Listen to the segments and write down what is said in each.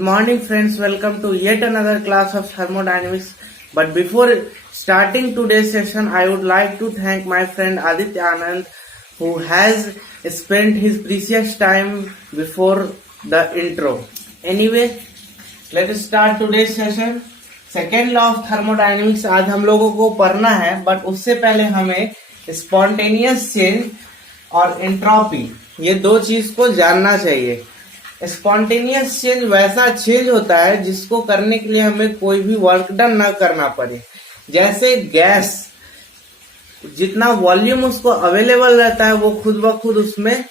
Good morning friends, welcome to yet another class of thermodynamics. But before starting today's session, I would like to thank my friend Aditya Anand who has spent his precious time before the intro. Anyway, let us start today's session. Second law of thermodynamics आज हम लोगों को पढ़ना है, but उससे पहले हमें spontaneous change और एंट्रोपी ये दो चीज को जानना चाहिए। स्पॉन्टेनियस चेंज वैसा चेंज होता है जिसको करने के लिए हमें कोई भी वर्क डन ना करना पड़े। जैसे गैस, जितना वॉल्यूम उसको अवेलेबल रहता है वो खुद ब खुद उसमें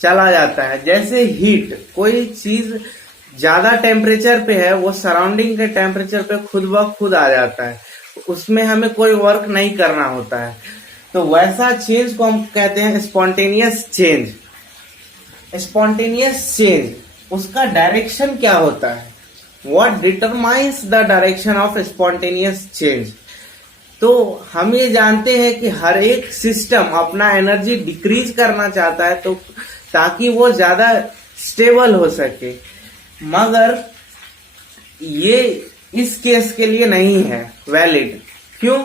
चला जाता है। जैसे हीट, कोई चीज ज्यादा टेम्परेचर पे है वो सराउंडिंग के टेम्परेचर पे खुद ब खुद आ जाता है, उसमें हमें कोई वर्क नहीं करना होता है। तो वैसा चेंज को हम कहते हैं स्पॉन्टेनियस चेंज। स्पॉन्टेनियस चेंज, उसका डायरेक्शन क्या होता है? What determines the direction of spontaneous change? तो हम ये जानते हैं कि हर एक सिस्टम अपना एनर्जी डिक्रीज करना चाहता है तो ताकि वो ज्यादा स्टेबल हो सके, मगर ये इस केस के लिए नहीं है वैलिड। क्यों?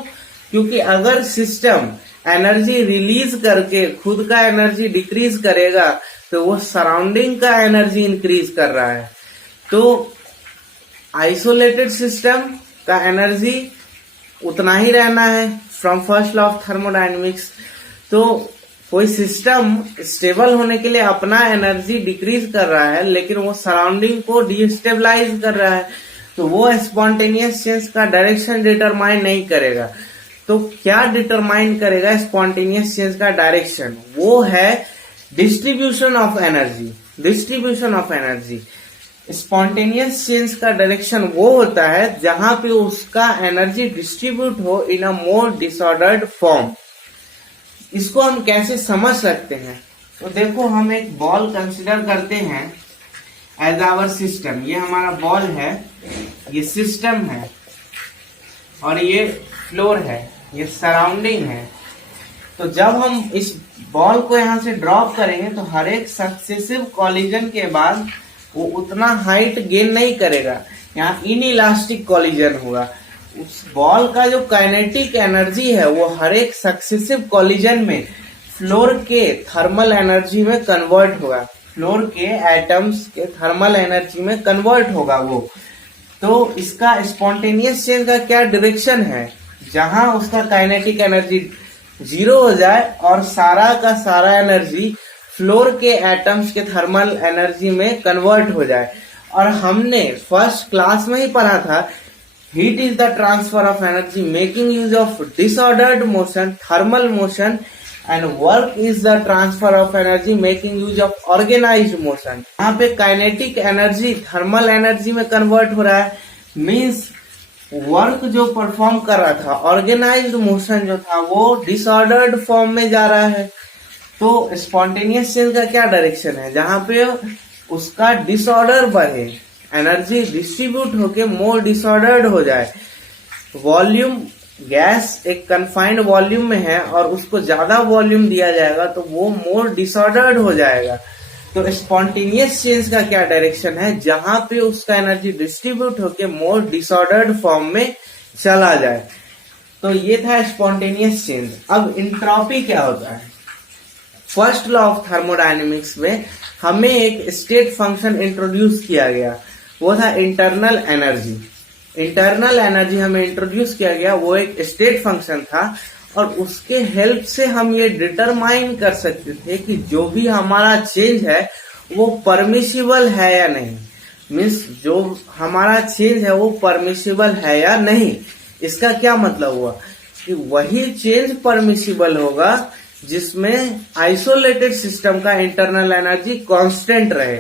क्योंकि अगर सिस्टम एनर्जी रिलीज करके खुद का एनर्जी डिक्रीज करेगा तो वो सराउंडिंग का एनर्जी इंक्रीज कर रहा है। तो आइसोलेटेड सिस्टम का एनर्जी उतना ही रहना है from first law of thermodynamics. तो कोई सिस्टम स्टेबल होने के लिए अपना एनर्जी डिक्रीज कर रहा है लेकिन वो सराउंडिंग को डिस्टेबलाइज कर रहा है, तो वो स्पॉन्टेनियस चेंज का डायरेक्शन डिटरमाइन नहीं करेगा। तो क्या डिटरमाइन करेगा स्पॉन्टेनियस चेंज का डायरेक्शन? वो है distribution of energy. Distribution of energy, spontaneous change का डायरेक्शन वो होता है जहां पे उसका एनर्जी डिस्ट्रीब्यूट हो इन अ मोर डिसऑर्डर्ड फॉर्म। इसको हम कैसे समझ सकते हैं? तो देखो, हम एक बॉल कंसिडर करते हैं एज आवर सिस्टम। ये हमारा बॉल है, ये सिस्टम है और ये फ्लोर है, ये सराउंडिंग है। तो जब हम इस बॉल को यहां से ड्रॉप करेंगे तो हर एक सक्सेसिव कॉलिजन के बाद वो उतना हाइट गेन नहीं करेगा, यहाँ इनइलास्टिक कॉलिजन होगा। उस बॉल का जो काइनेटिक एनर्जी है वो हर एक सक्सेसिव कॉलिजन में फ्लोर के थर्मल एनर्जी में कन्वर्ट होगा, फ्लोर के एटम्स के थर्मल एनर्जी में कन्वर्ट होगा वो। तो इसका स्पॉन्टेनियस चेंज का क्या डायरेक्शन है? जहां उसका काइनेटिक एनर्जी जीरो हो जाए और सारा का सारा एनर्जी फ्लोर के एटम्स के थर्मल एनर्जी में कन्वर्ट हो जाए। और हमने फर्स्ट क्लास में ही पढ़ा था, heat is the transfer of energy making use of disordered motion, thermal motion, and work is the transfer of energy making use of organised motion. यहाँ पे काइनेटिक एनर्जी थर्मल एनर्जी में convert हो रहा है, मीन्स वर्क जो perform कर रहा था, ऑर्गेनाइज्ड मोशन जो था वो डिसऑर्डर्ड फॉर्म में जा रहा है। तो स्पॉन्टेनियस चेंज का क्या डायरेक्शन है? जहां पे उसका डिसऑर्डर बढ़े, एनर्जी डिस्ट्रीब्यूट होके मोर डिसऑर्डर्ड हो जाए। वॉल्यूम, गैस एक कन्फाइंड वॉल्यूम में है और उसको ज्यादा वॉल्यूम दिया जाएगा तो वो मोर डिसऑर्डर्ड हो जाएगा। तो स्पॉन्टेनियस चेंज का क्या डायरेक्शन है? जहां पे उसका एनर्जी डिस्ट्रीब्यूट होके मोर डिसऑर्डर्ड फॉर्म में चला जाए। तो ये था स्पॉन्टेनियस चेंज। अब इंट्रोपी क्या होता है? फर्स्ट लॉ ऑफ थर्मोडायनेमिक्स में हमें एक स्टेट फंक्शन इंट्रोड्यूस किया गया, वो था इंटरनल एनर्जी। इंटरनल एनर्जी हमें इंट्रोड्यूस किया गया, वो एक स्टेट फंक्शन था और उसके हेल्प से हम ये डिटरमाइन कर सकते थे कि जो भी हमारा चेंज है वो परमिसिबल है या नहीं। मीन्स जो हमारा चेंज है वो परमिसिबल है या नहीं। इसका क्या मतलब हुआ कि वही चेंज परमिसिबल होगा जिसमें आइसोलेटेड सिस्टम का इंटरनल एनर्जी कांस्टेंट रहे।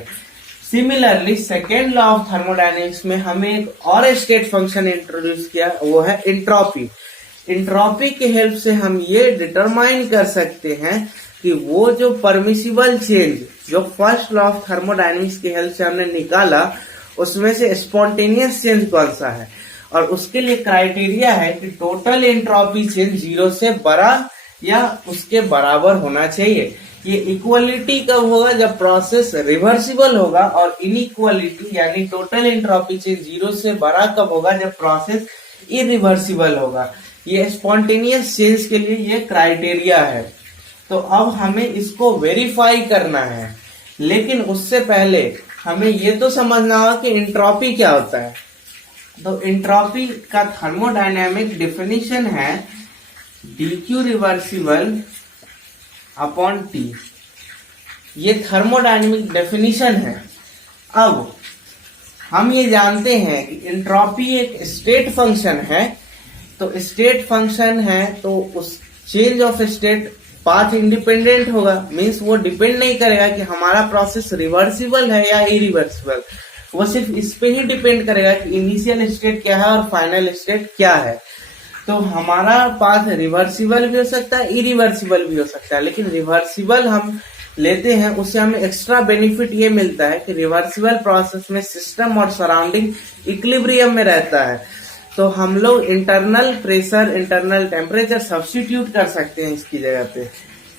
Similarly second law of thermodynamics में हमें एक और स्टेट फंक्शन इंट्रोड्यूस किया, वो है इंट्रोपी। इंट्रोपी के हेल्प से हम ये डिटरमाइन कर सकते हैं कि वो जो परमिसिबल चेंज जो फर्स्ट लॉ ऑफ थर्मोडायनेमिक्स की हेल्प से हमने निकाला उसमें से स्पॉन्टेनियस चेंज कौन सा है। और उसके लिए क्राइटेरिया है कि टोटल एंट्रोपी चेंज जीरो से बड़ा या उसके बराबर होना चाहिए। ये इक्वलिटी कब होगा? जब प्रोसेस रिवर्सिबल होगा, और इनइक्वलिटी यानी टोटल एंट्रोपी चेंज 0 से बड़ा कब होगा? जब प्रोसेस इरिवर्सिबल होगा। ये स्पॉन्टेनियस चेंज के लिए ये क्राइटेरिया है। तो अब हमें इसको वेरीफाई करना है, लेकिन उससे पहले हमें ये तो समझना होगा कि एंट्रोपी क्या होता है। तो एंट्रोपी का थर्मोडायनेमिक डेफिनेशन है dq रिवर्सिबल अपॉन T। ये थर्मोडायनेमिक डेफिनेशन है। अब हम ये जानते हैं कि एंट्रोपी एक स्टेट फंक्शन है। तो स्टेट फंक्शन है तो उस change of state path independent होगा, मीन्स वो डिपेंड नहीं करेगा कि हमारा प्रोसेस रिवर्सिबल है या इरिवर्सिबल। वो सिर्फ इस पे ही डिपेंड करेगा कि इनिशियल स्टेट क्या है और फाइनल स्टेट क्या है। तो हमारा पाथ रिवर्सिबल भी हो सकता है, इरिवर्सिबल भी हो सकता है, लेकिन रिवर्सिबल हम लेते हैं उससे हमें एक्स्ट्रा बेनिफिट ये मिलता है कि रिवर्सिबल प्रोसेस में सिस्टम और सराउंडिंग इक्विलिब्रियम में रहता है। तो हम लोग internal pressure, internal temperature substitute कर सकते हैं इसकी जगह पे।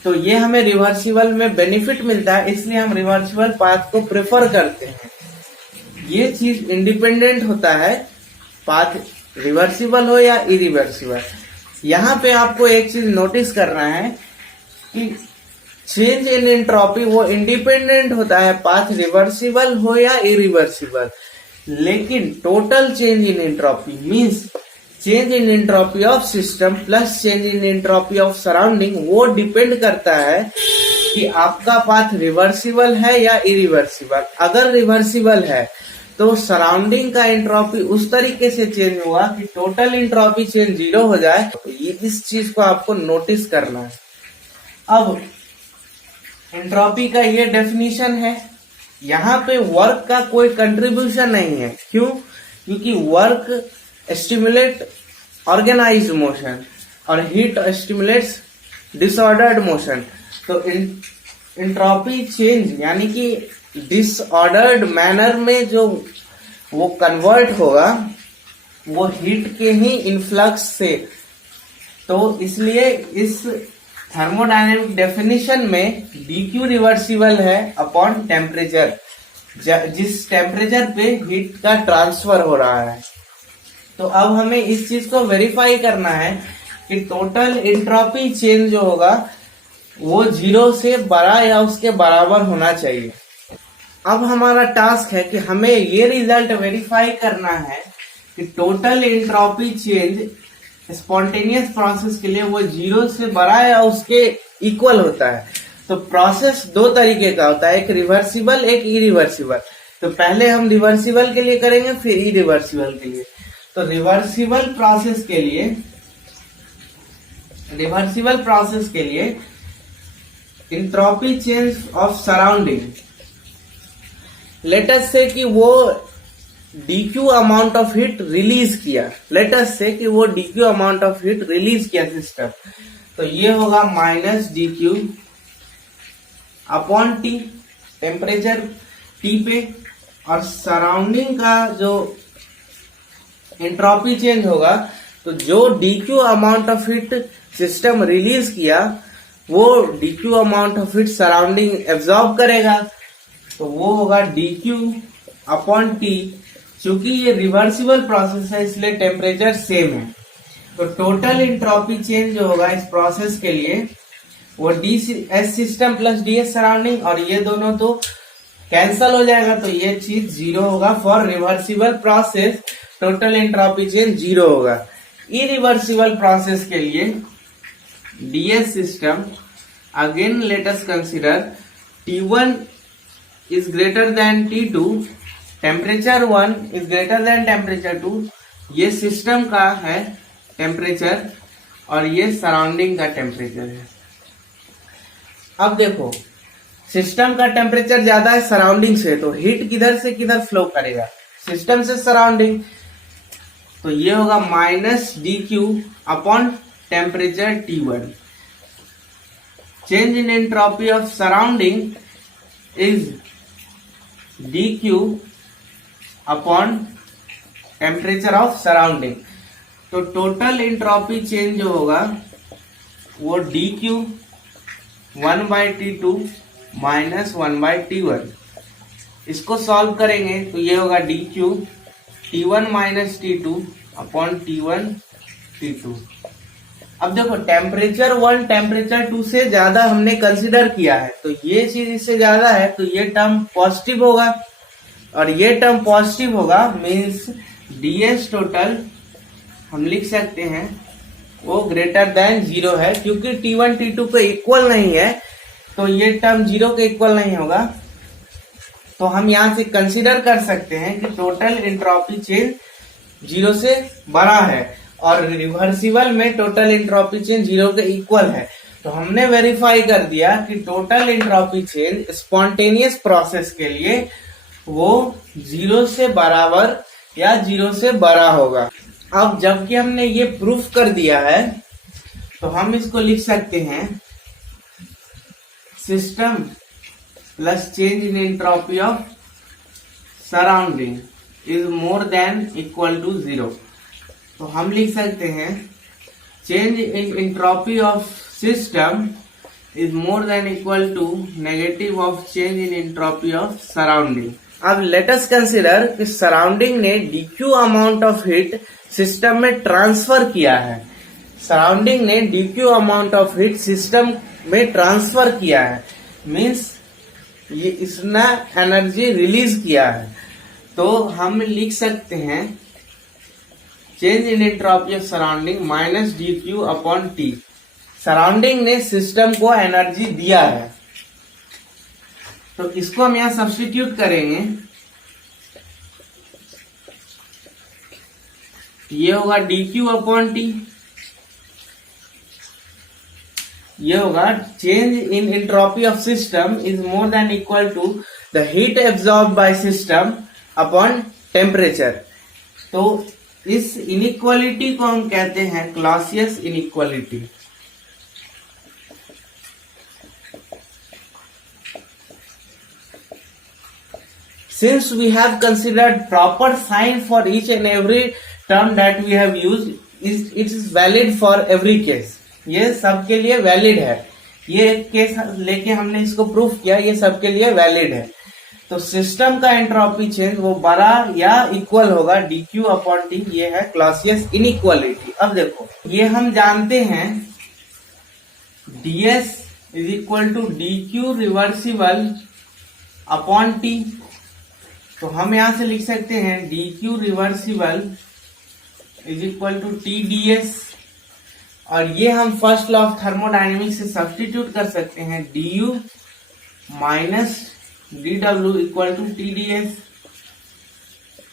तो ये हमें रिवर्सिबल में बेनिफिट मिलता है, इसलिए हम रिवर्सिबल पाथ को प्रेफर करते हैं। ये चीज इंडिपेंडेंट होता है, पाथ रिवर्सिबल हो या इरिवर्सिबल। यहाँ पे आपको एक चीज नोटिस करना है कि चेंज इन एंट्रोपी वो इंडिपेंडेंट होता है, पाथ रिवर्सिबल हो या इरिवर्सिबल। लेकिन total change in entropy means change in entropy of system plus change in entropy of surrounding, वो डिपेंड करता है कि आपका पाथ रिवर्सिबल है या इरिवर्सिबल। अगर रिवर्सिबल है तो सराउंडिंग का एंट्रोपी उस तरीके से चेंज होगा कि टोटल एंट्रोपी चेंज 0 हो जाए। तो ये इस चीज को आपको नोटिस करना है। अब एंट्रोपी का ये डेफिनेशन है। यहाँ पे वर्क का कोई कंट्रीब्यूशन नहीं है। क्यों? क्योंकि वर्क स्टिमुलेट ऑर्गेनाइज्ड मोशन और हीट स्टिमुलेट्स डिसऑर्डर्ड मोशन। तो एंट्रोपी चेंज यानी कि डिसऑर्डर्ड मैनर में जो वो कन्वर्ट होगा वो हीट के ही इन्फ्लक्स से। तो इसलिए इस थर्मोडायनेमिक डेफिनेशन में dq रिवर्सिबल है अपॉन टेम्परेचर, जिस टेम्परेचर पे हीट का ट्रांसफर हो रहा है। तो अब हमें इस चीज को वेरीफाई करना है कि टोटल एंट्रोपी चेंज जो होगा वो 0 से बड़ा या उसके बराबर होना चाहिए। अब हमारा टास्क है कि हमें ये रिजल्ट वेरीफाई करना है कि total entropy change spontaneous process के लिए वो 0 से बड़ा या उसके इक्वल होता है। तो प्रोसेस दो तरीके का होता है, एक रिवर्सिबल, एक इरिवर्सिबल। तो पहले हम रिवर्सिबल के लिए करेंगे, फिर इरिवर्सिबल के लिए। तो रिवर्सिबल प्रोसेस के लिए entropy change of surrounding, let us से कि वो dq amount of heat release किया, लेट अस से कि वो dq amount of heat release किया सिस्टम। तो ये होगा minus dq upon T, temperature T पे, और सराउंडिंग का जो एंट्रोपी चेंज होगा तो जो dq amount of heat system release किया वो dq amount of heat surrounding absorb करेगा। तो वो होगा dq अपॉन T। चूंकि ये रिवर्सिबल प्रोसेस है इसलिए टेम्परेचर सेम है। तो टोटल एंट्रोपी चेंज जो होगा इस प्रोसेस के लिए वो ds system plus ds surrounding, और ये दोनों तो कैंसल हो जाएगा। तो ये चीज 0 होगा for reversible process, total entropy change 0 होगा। इरिवर्सिबल प्रोसेस के लिए ds system, again let us consider T1 is greater than T2, temperature 1 is greater than temperature 2। ये सिस्टम का है टेम्परेचर और ये सराउंडिंग का टेम्परेचर है। अब देखो सिस्टम का टेम्परेचर ज्यादा है सराउंडिंग से, तो हीट किधर से किधर फ्लो करेगा? सिस्टम से सराउंडिंग। तो ये होगा minus dq upon temperature T1। Change in entropy of surrounding is dq upon temperature of surrounding. तो टोटल एंट्रोपी चेंज जो होगा वो dq 1/T2 माइनस 1/T1। इसको सॉल्व करेंगे तो ये होगा dq T1 minus T2 upon T1 T2। अब देखो टेम्परेचर 1 टेम्परेचर 2 से ज्यादा हमने कंसिडर किया है, तो ये चीज इससे ज्यादा है तो ये टर्म पॉजिटिव होगा, और ये टर्म पॉजिटिव होगा मीन्स ds टोटल हम लिख सकते हैं वो ग्रेटर देन 0 है, क्योंकि T1 T2 को इक्वल नहीं है तो ये टर्म 0 के इक्वल नहीं होगा। तो हम यहाँ से कंसिडर कर सकते हैं कि टोटल एंट्रोपी चेंज 0 से बड़ा है, और रिवर्सिबल में टोटल एंट्रोपी चेंज 0 के इक्वल है। तो हमने वेरीफाई कर दिया कि total entropy change spontaneous process के लिए वो 0 से बराबर या 0 से बड़ा होगा। अब जबकि हमने ये प्रूफ कर दिया है तो हम इसको लिख सकते हैं system plus change in entropy of surrounding is more than equal to 0। तो हम लिख सकते हैं change in entropy of system is more than equal to negative of change in entropy of surrounding. अब लेट अस कंसीडर कि surrounding ने dq amount of heat system में transfer किया है। सराउंडिंग ने dq amount of heat system में transfer किया है, मीन्स ये इसने एनर्जी रिलीज किया है। तो हम लिख सकते हैं change in entropy of surrounding minus dq upon t। Surrounding ने सिस्टम को एनर्जी दिया है तो इसको हम यहां सब्स्टिट्यूट करेंगे। ये होगा dq अपॉन t, ये होगा change in entropy of system is more than equal to the heat absorb by system upon temperature. तो इस इनइक्वालिटी को हम कहते हैं Clausius inequality. Since we have considered proper sign for each and every term that we have used, it is valid for every case. ये सबके लिए valid है। ये केस लेके हमने इसको प्रूफ किया, ये सबके लिए वैलिड है। तो सिस्टम का एंट्रोपी चेंज वो बड़ा या इक्वल होगा dq अपॉन t। ये है क्लॉसियस इनइक्वालिटी। अब देखो ये हम जानते हैं ds is equal to dq reversible upon t। तो हम यहां से लिख सकते हैं dq reversible is equal to T ds, और ये हम फर्स्ट लॉ ऑफ थर्मोडायनेमिक्स से सब्स्टिट्यूट कर सकते हैं du minus dw equal to T ds।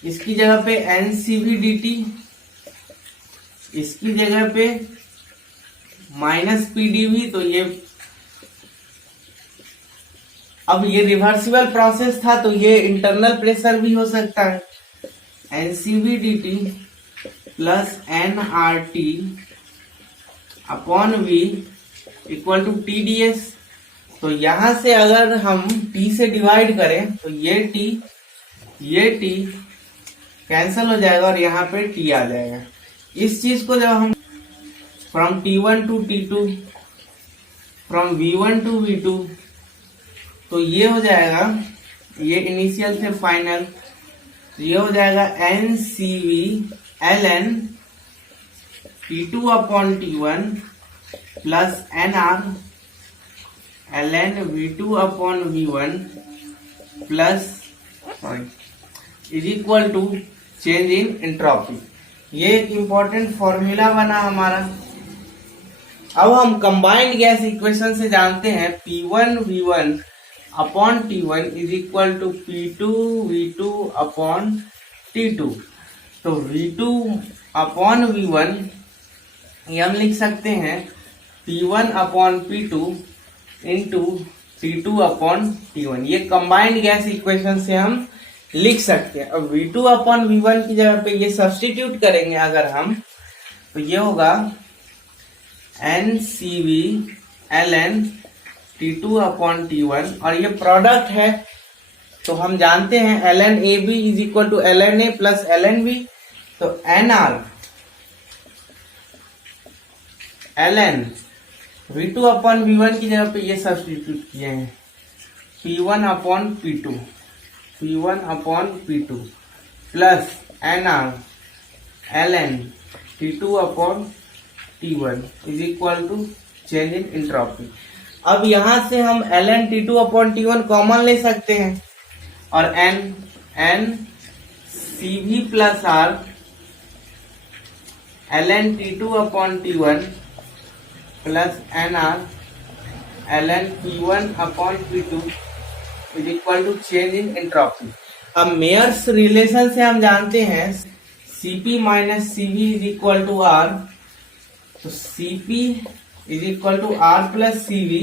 इसकी जगह पे ncv dt, इसकी जगह पे माइनस pdv। तो ये अब ये रिवर्सिबल प्रोसेस था तो ये इंटरनल प्रेशर भी हो सकता है, ncv dt plus nRT upon v equal to T ds। तो यहां से अगर हम t से डिवाइड करें तो ये t कैंसल हो जाएगा और यहाँ पे t आ जाएगा। इस चीज को जब हम from t1 to t2 from v1 to v2, तो ये हो जाएगा, ये इनिशियल से फाइनल, ये हो जाएगा ncv ln t2 upon t1 plus nr ln v2 upon v1 plus is equal to change in entropy. ये एक इम्पोर्टेंट फॉर्मूला बना हमारा। अब हम कंबाइंड गैस इक्वेशन से जानते हैं P1 V1 upon T1 is equal to P2 V2 upon T2। तो V2 अपॉन V1 ये हम लिख सकते हैं P1 upon P2 into T2 upon T1। ये कंबाइंड गैस इक्वेशन से हम लिख सकते हैं। अब V2 अपॉन V1 की जगह पे ये सब्स्टिट्यूट करेंगे अगर हम, तो ये होगा NCV ln T2 upon T1, और ये प्रोडक्ट है तो हम जानते हैं ln AB is equal to ln A plus ln B। तो NR ln V2 upon V1 की जगह पे ये सब्स्टिट्यूट किए हैं, P1 upon P2, P1 upon P2 plus NR ln T2 upon T1 is equal to change in entropy. अब यहां से हम ln T2 upon T1 common ले सकते हैं और n CV plus R ln T2 upon T1 plus NR ln P1 upon P2 is equal to change in entropy. अब Mayer's relation से हम जानते हैं Cp minus Cv is equal to R, तो Cp is equal to R plus Cv,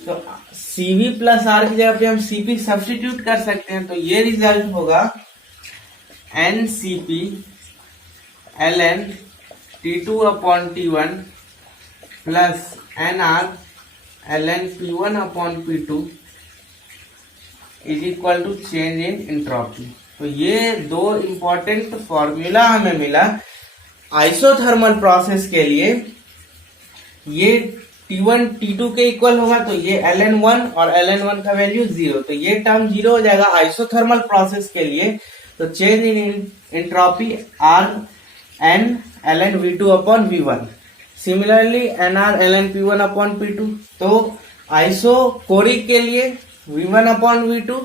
तो Cv plus R की जगह पे हम Cp सब्स्टिट्यूट कर सकते हैं, तो ये रिजल्ट होगा NCp ln T2 upon T1 plus NR ln P1 upon P2 is equal to change in entropy. तो ये दो इंपॉर्टेंट फॉर्मूला हमें मिला आइसोथर्मल प्रोसेस के लिए। ये T1 T2 के इक्वल होगा, तो ये ln1 और ln1 का वैल्यू 0, तो ये टर्म 0 हो जाएगा आइसोथर्मल प्रोसेस के लिए। तो change in entropy R n ln V2 upon V1, similarly NR ln P1 upon P2। तो आइसोकोरिक के लिए V1 अपॉन V2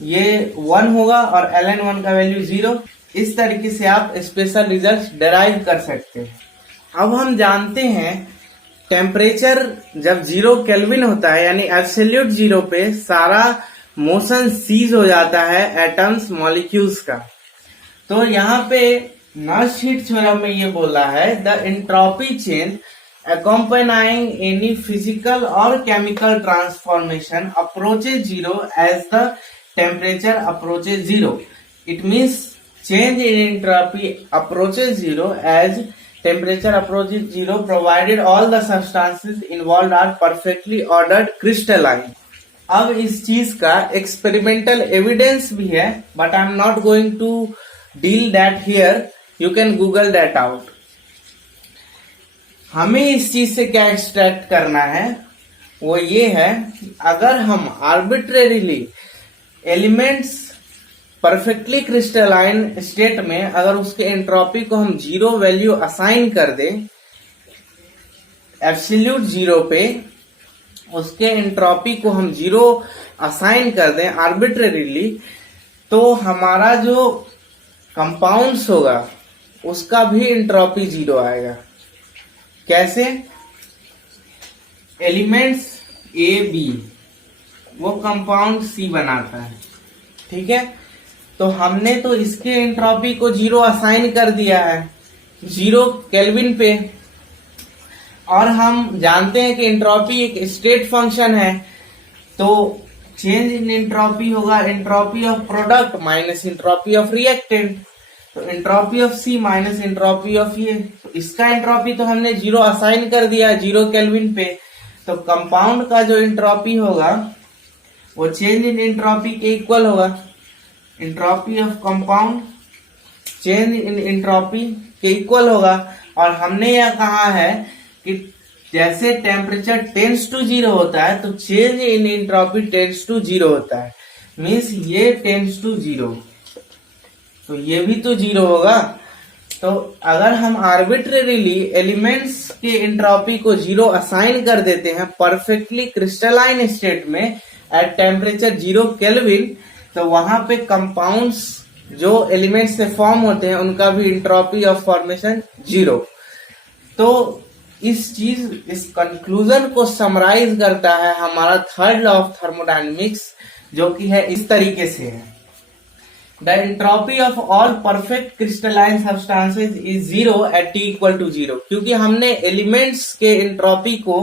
ये 1 होगा और ln1 का वैल्यू 0। इस तरीके से आप स्पेशल रिजल्ट डिराइव कर सकते हैं। अब हम जानते हैं टेम्परेचर जब 0 केल्विन होता है यानी एब्सोल्यूट 0 पे सारा मोशन सीज हो जाता है एटम्स मॉलिक्यूल्स का। तो यहाँ पे नर्स-हीट थ्योरम में ये बोला है the entropy change accompanying any physical or chemical transformation approaches zero as the temperature approaches zero. It means change in entropy approaches zero as temperature approaches zero provided all the substances involved are perfectly ordered crystalline. अब इस चीज का experimental evidence भी है, but I am not going to deal that here, you can google that out. हमें इस चीज से क्या एक्सट्रैक्ट करना है वो ये है, अगर हम arbitrarily elements perfectly crystalline state में अगर उसके एंट्रोपी को हम 0 वैल्यू असाइन कर दें, एब्सोल्यूट 0 पे उसके एंट्रोपी को हम 0 असाइन कर दें आर्बिट्रेरीली, तो हमारा जो कंपाउंड्स होगा उसका भी एंट्रोपी 0 आएगा। कैसे? एलिमेंट्स ए बी वो कंपाउंड सी बनाता है, ठीक है। तो हमने तो इसके एंट्रोपी को 0 असाइन कर दिया है 0 केल्विन पे, और हम जानते हैं कि एंट्रोपी एक स्टेट फंक्शन है, तो चेंज इन एंट्रोपी होगा entropy of product minus entropy of reactant, तो entropy of C minus entropy of ये, तो इसका एंट्रोपी तो हमने 0 असाइन कर दिया 0 केल्विन पे, तो कंपाउंड का जो एंट्रोपी होगा वो चेंज इन एंट्रोपी के इक्वल होगा। Entropy of compound change in entropy के इक्वल होगा। और हमने यह कहा है कि जैसे टेम्परेचर टेंड्स टू 0 होता है तो change in entropy tends to 0 होता है, मीन्स ये टेंड्स टू 0, तो ये भी तो 0 होगा। तो अगर हम आर्बिट्रेरीली एलिमेंट्स के एंट्रोपी को 0 असाइन कर देते हैं परफेक्टली क्रिस्टलाइन स्टेट में एट टेम्परेचर 0 केल्विन, तो वहां पे कंपाउंड्स जो एलिमेंट्स से फॉर्म होते हैं उनका भी एंट्रोपी ऑफ फॉर्मेशन 0। तो इस कंक्लूजन को समराइज करता है हमारा थर्ड लॉ ऑफ थर्मोडायनेमिक्स, जो कि है इस तरीके से है, the entropy of all perfect crystalline substances is 0 at T equal to 0। क्योंकि हमने एलिमेंट्स के एंट्रोपी को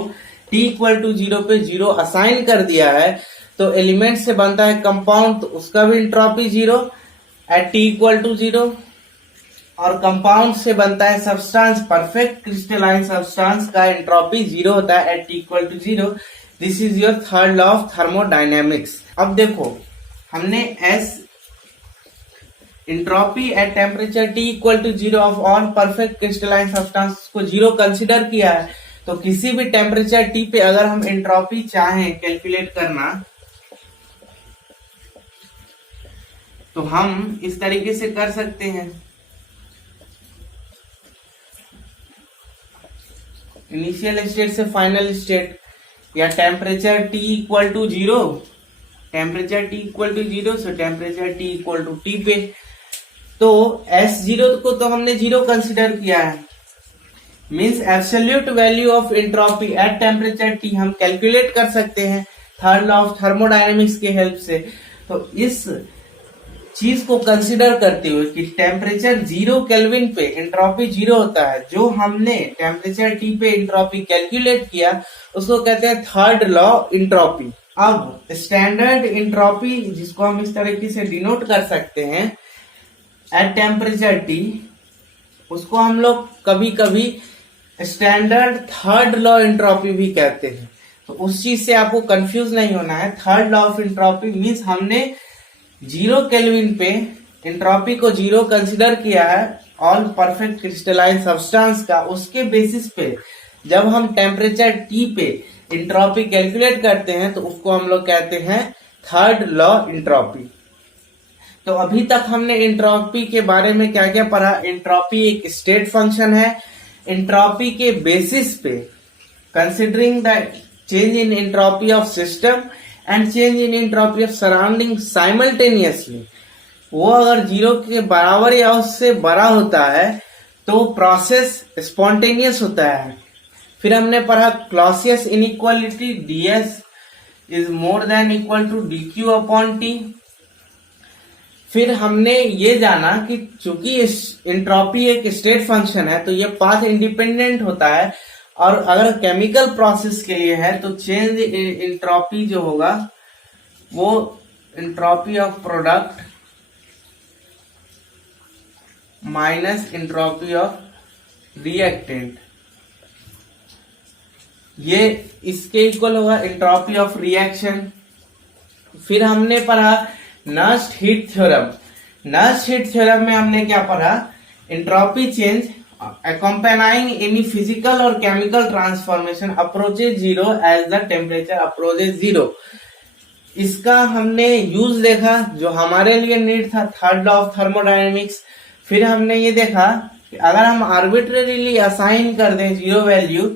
T इक्वल टू 0 पे 0 असाइन कर दिया है, तो एलिमेंट से बनता है कंपाउंड, तो उसका भी entropy 0 at T equal to 0, और कंपाउंड से बनता है सब्सटेंस, परफेक्ट क्रिस्टलाइन सब्सटेंस का एंट्रोपी 0 होता है at T equal to 0। This is your third law of thermodynamics. अब देखो हमने entropy at temperature T equal to 0 of all perfect crystalline substance को 0 कंसिडर किया है, तो किसी भी टेम्परेचर टी पे अगर हम एंट्रोपी चाहें कैलकुलेट करना, तो हम इस तरीके से कर सकते हैं। इनिशियल स्टेट से फाइनल स्टेट, या temperature T equal to zero, temperature T equal to zero, so temperature T equal to T पे। तो S0 को तो हमने जीरो कंसिडर किया है, means absolute value of entropy at temperature T हम कैलकुलेट कर सकते हैं थर्ड लॉ ऑफ थर्मोडायनेमिक्स के हेल्प से। तो इस चीज को कंसिडर करते हुए कि टेम्परेचर 0 केल्विन पे एंट्रोपी 0 होता है, जो हमने टेम्परेचर टी पे एंट्रोपी कैलकुलेट किया उसको कहते हैं थर्ड लॉ एंट्रोपी। अब स्टैंडर्ड एंट्रोपी, जिसको हम इस तरीके से डिनोट कर सकते हैं एट टेम्परेचर टी, उसको हम लोग कभी कभी स्टैंडर्ड थर्ड लॉ एंट्रोपी भी कहते हैं। तो उस चीज से आपको कंफ्यूज नहीं होना है। Third law of entropy means हमने 0 केल्विन पे एंट्रोपी को 0 कंसिडर किया है ऑल परफेक्ट क्रिस्टलाइन सब्सटेंस का। उसके बेसिस पे जब हम टेम्परेचर टी पे एंट्रोपी कैलकुलेट करते हैं तो उसको हम लोग कहते हैं थर्ड लॉ एंट्रोपी। तो अभी तक हमने एंट्रोपी के बारे में क्या क्या पढ़ा। एंट्रोपी एक स्टेट फंक्शन है। एंट्रोपी के बेसिस पे considering the change in entropy of system and change in entropy of surrounding simultaneously, वो अगर 0 के बराबर या उससे बड़ा होता है तो प्रोसेस स्पॉन्टेनियस होता है। फिर हमने पढ़ा Clausius inequality, ds is more than equal to dq upon t। फिर हमने ये जाना कि चूंकि एंट्रोपी एक स्टेट फंक्शन है तो ये पाथ इंडिपेंडेंट होता है, और अगर केमिकल प्रोसेस के लिए है तो चेंज एंट्रोपी जो होगा वो entropy of product minus entropy of reactant, ये इसके इक्वल होगा एंट्रोपी ऑफ रिएक्शन। फिर हमने पढ़ा Nernst heat theorem. Nernst heat theorem में हमने क्या पढ़ा, entropy change accompanying any physical or chemical transformation approaches zero as the temperature approaches zero। इसका हमने यूज देखा जो हमारे लिए नीड था थर्ड लॉ ऑफ थर्मोडायनेमिक्स। फिर हमने ये देखा कि अगर हम आर्बिट्रेरीली असाइन कर दें जीरो वैल्यू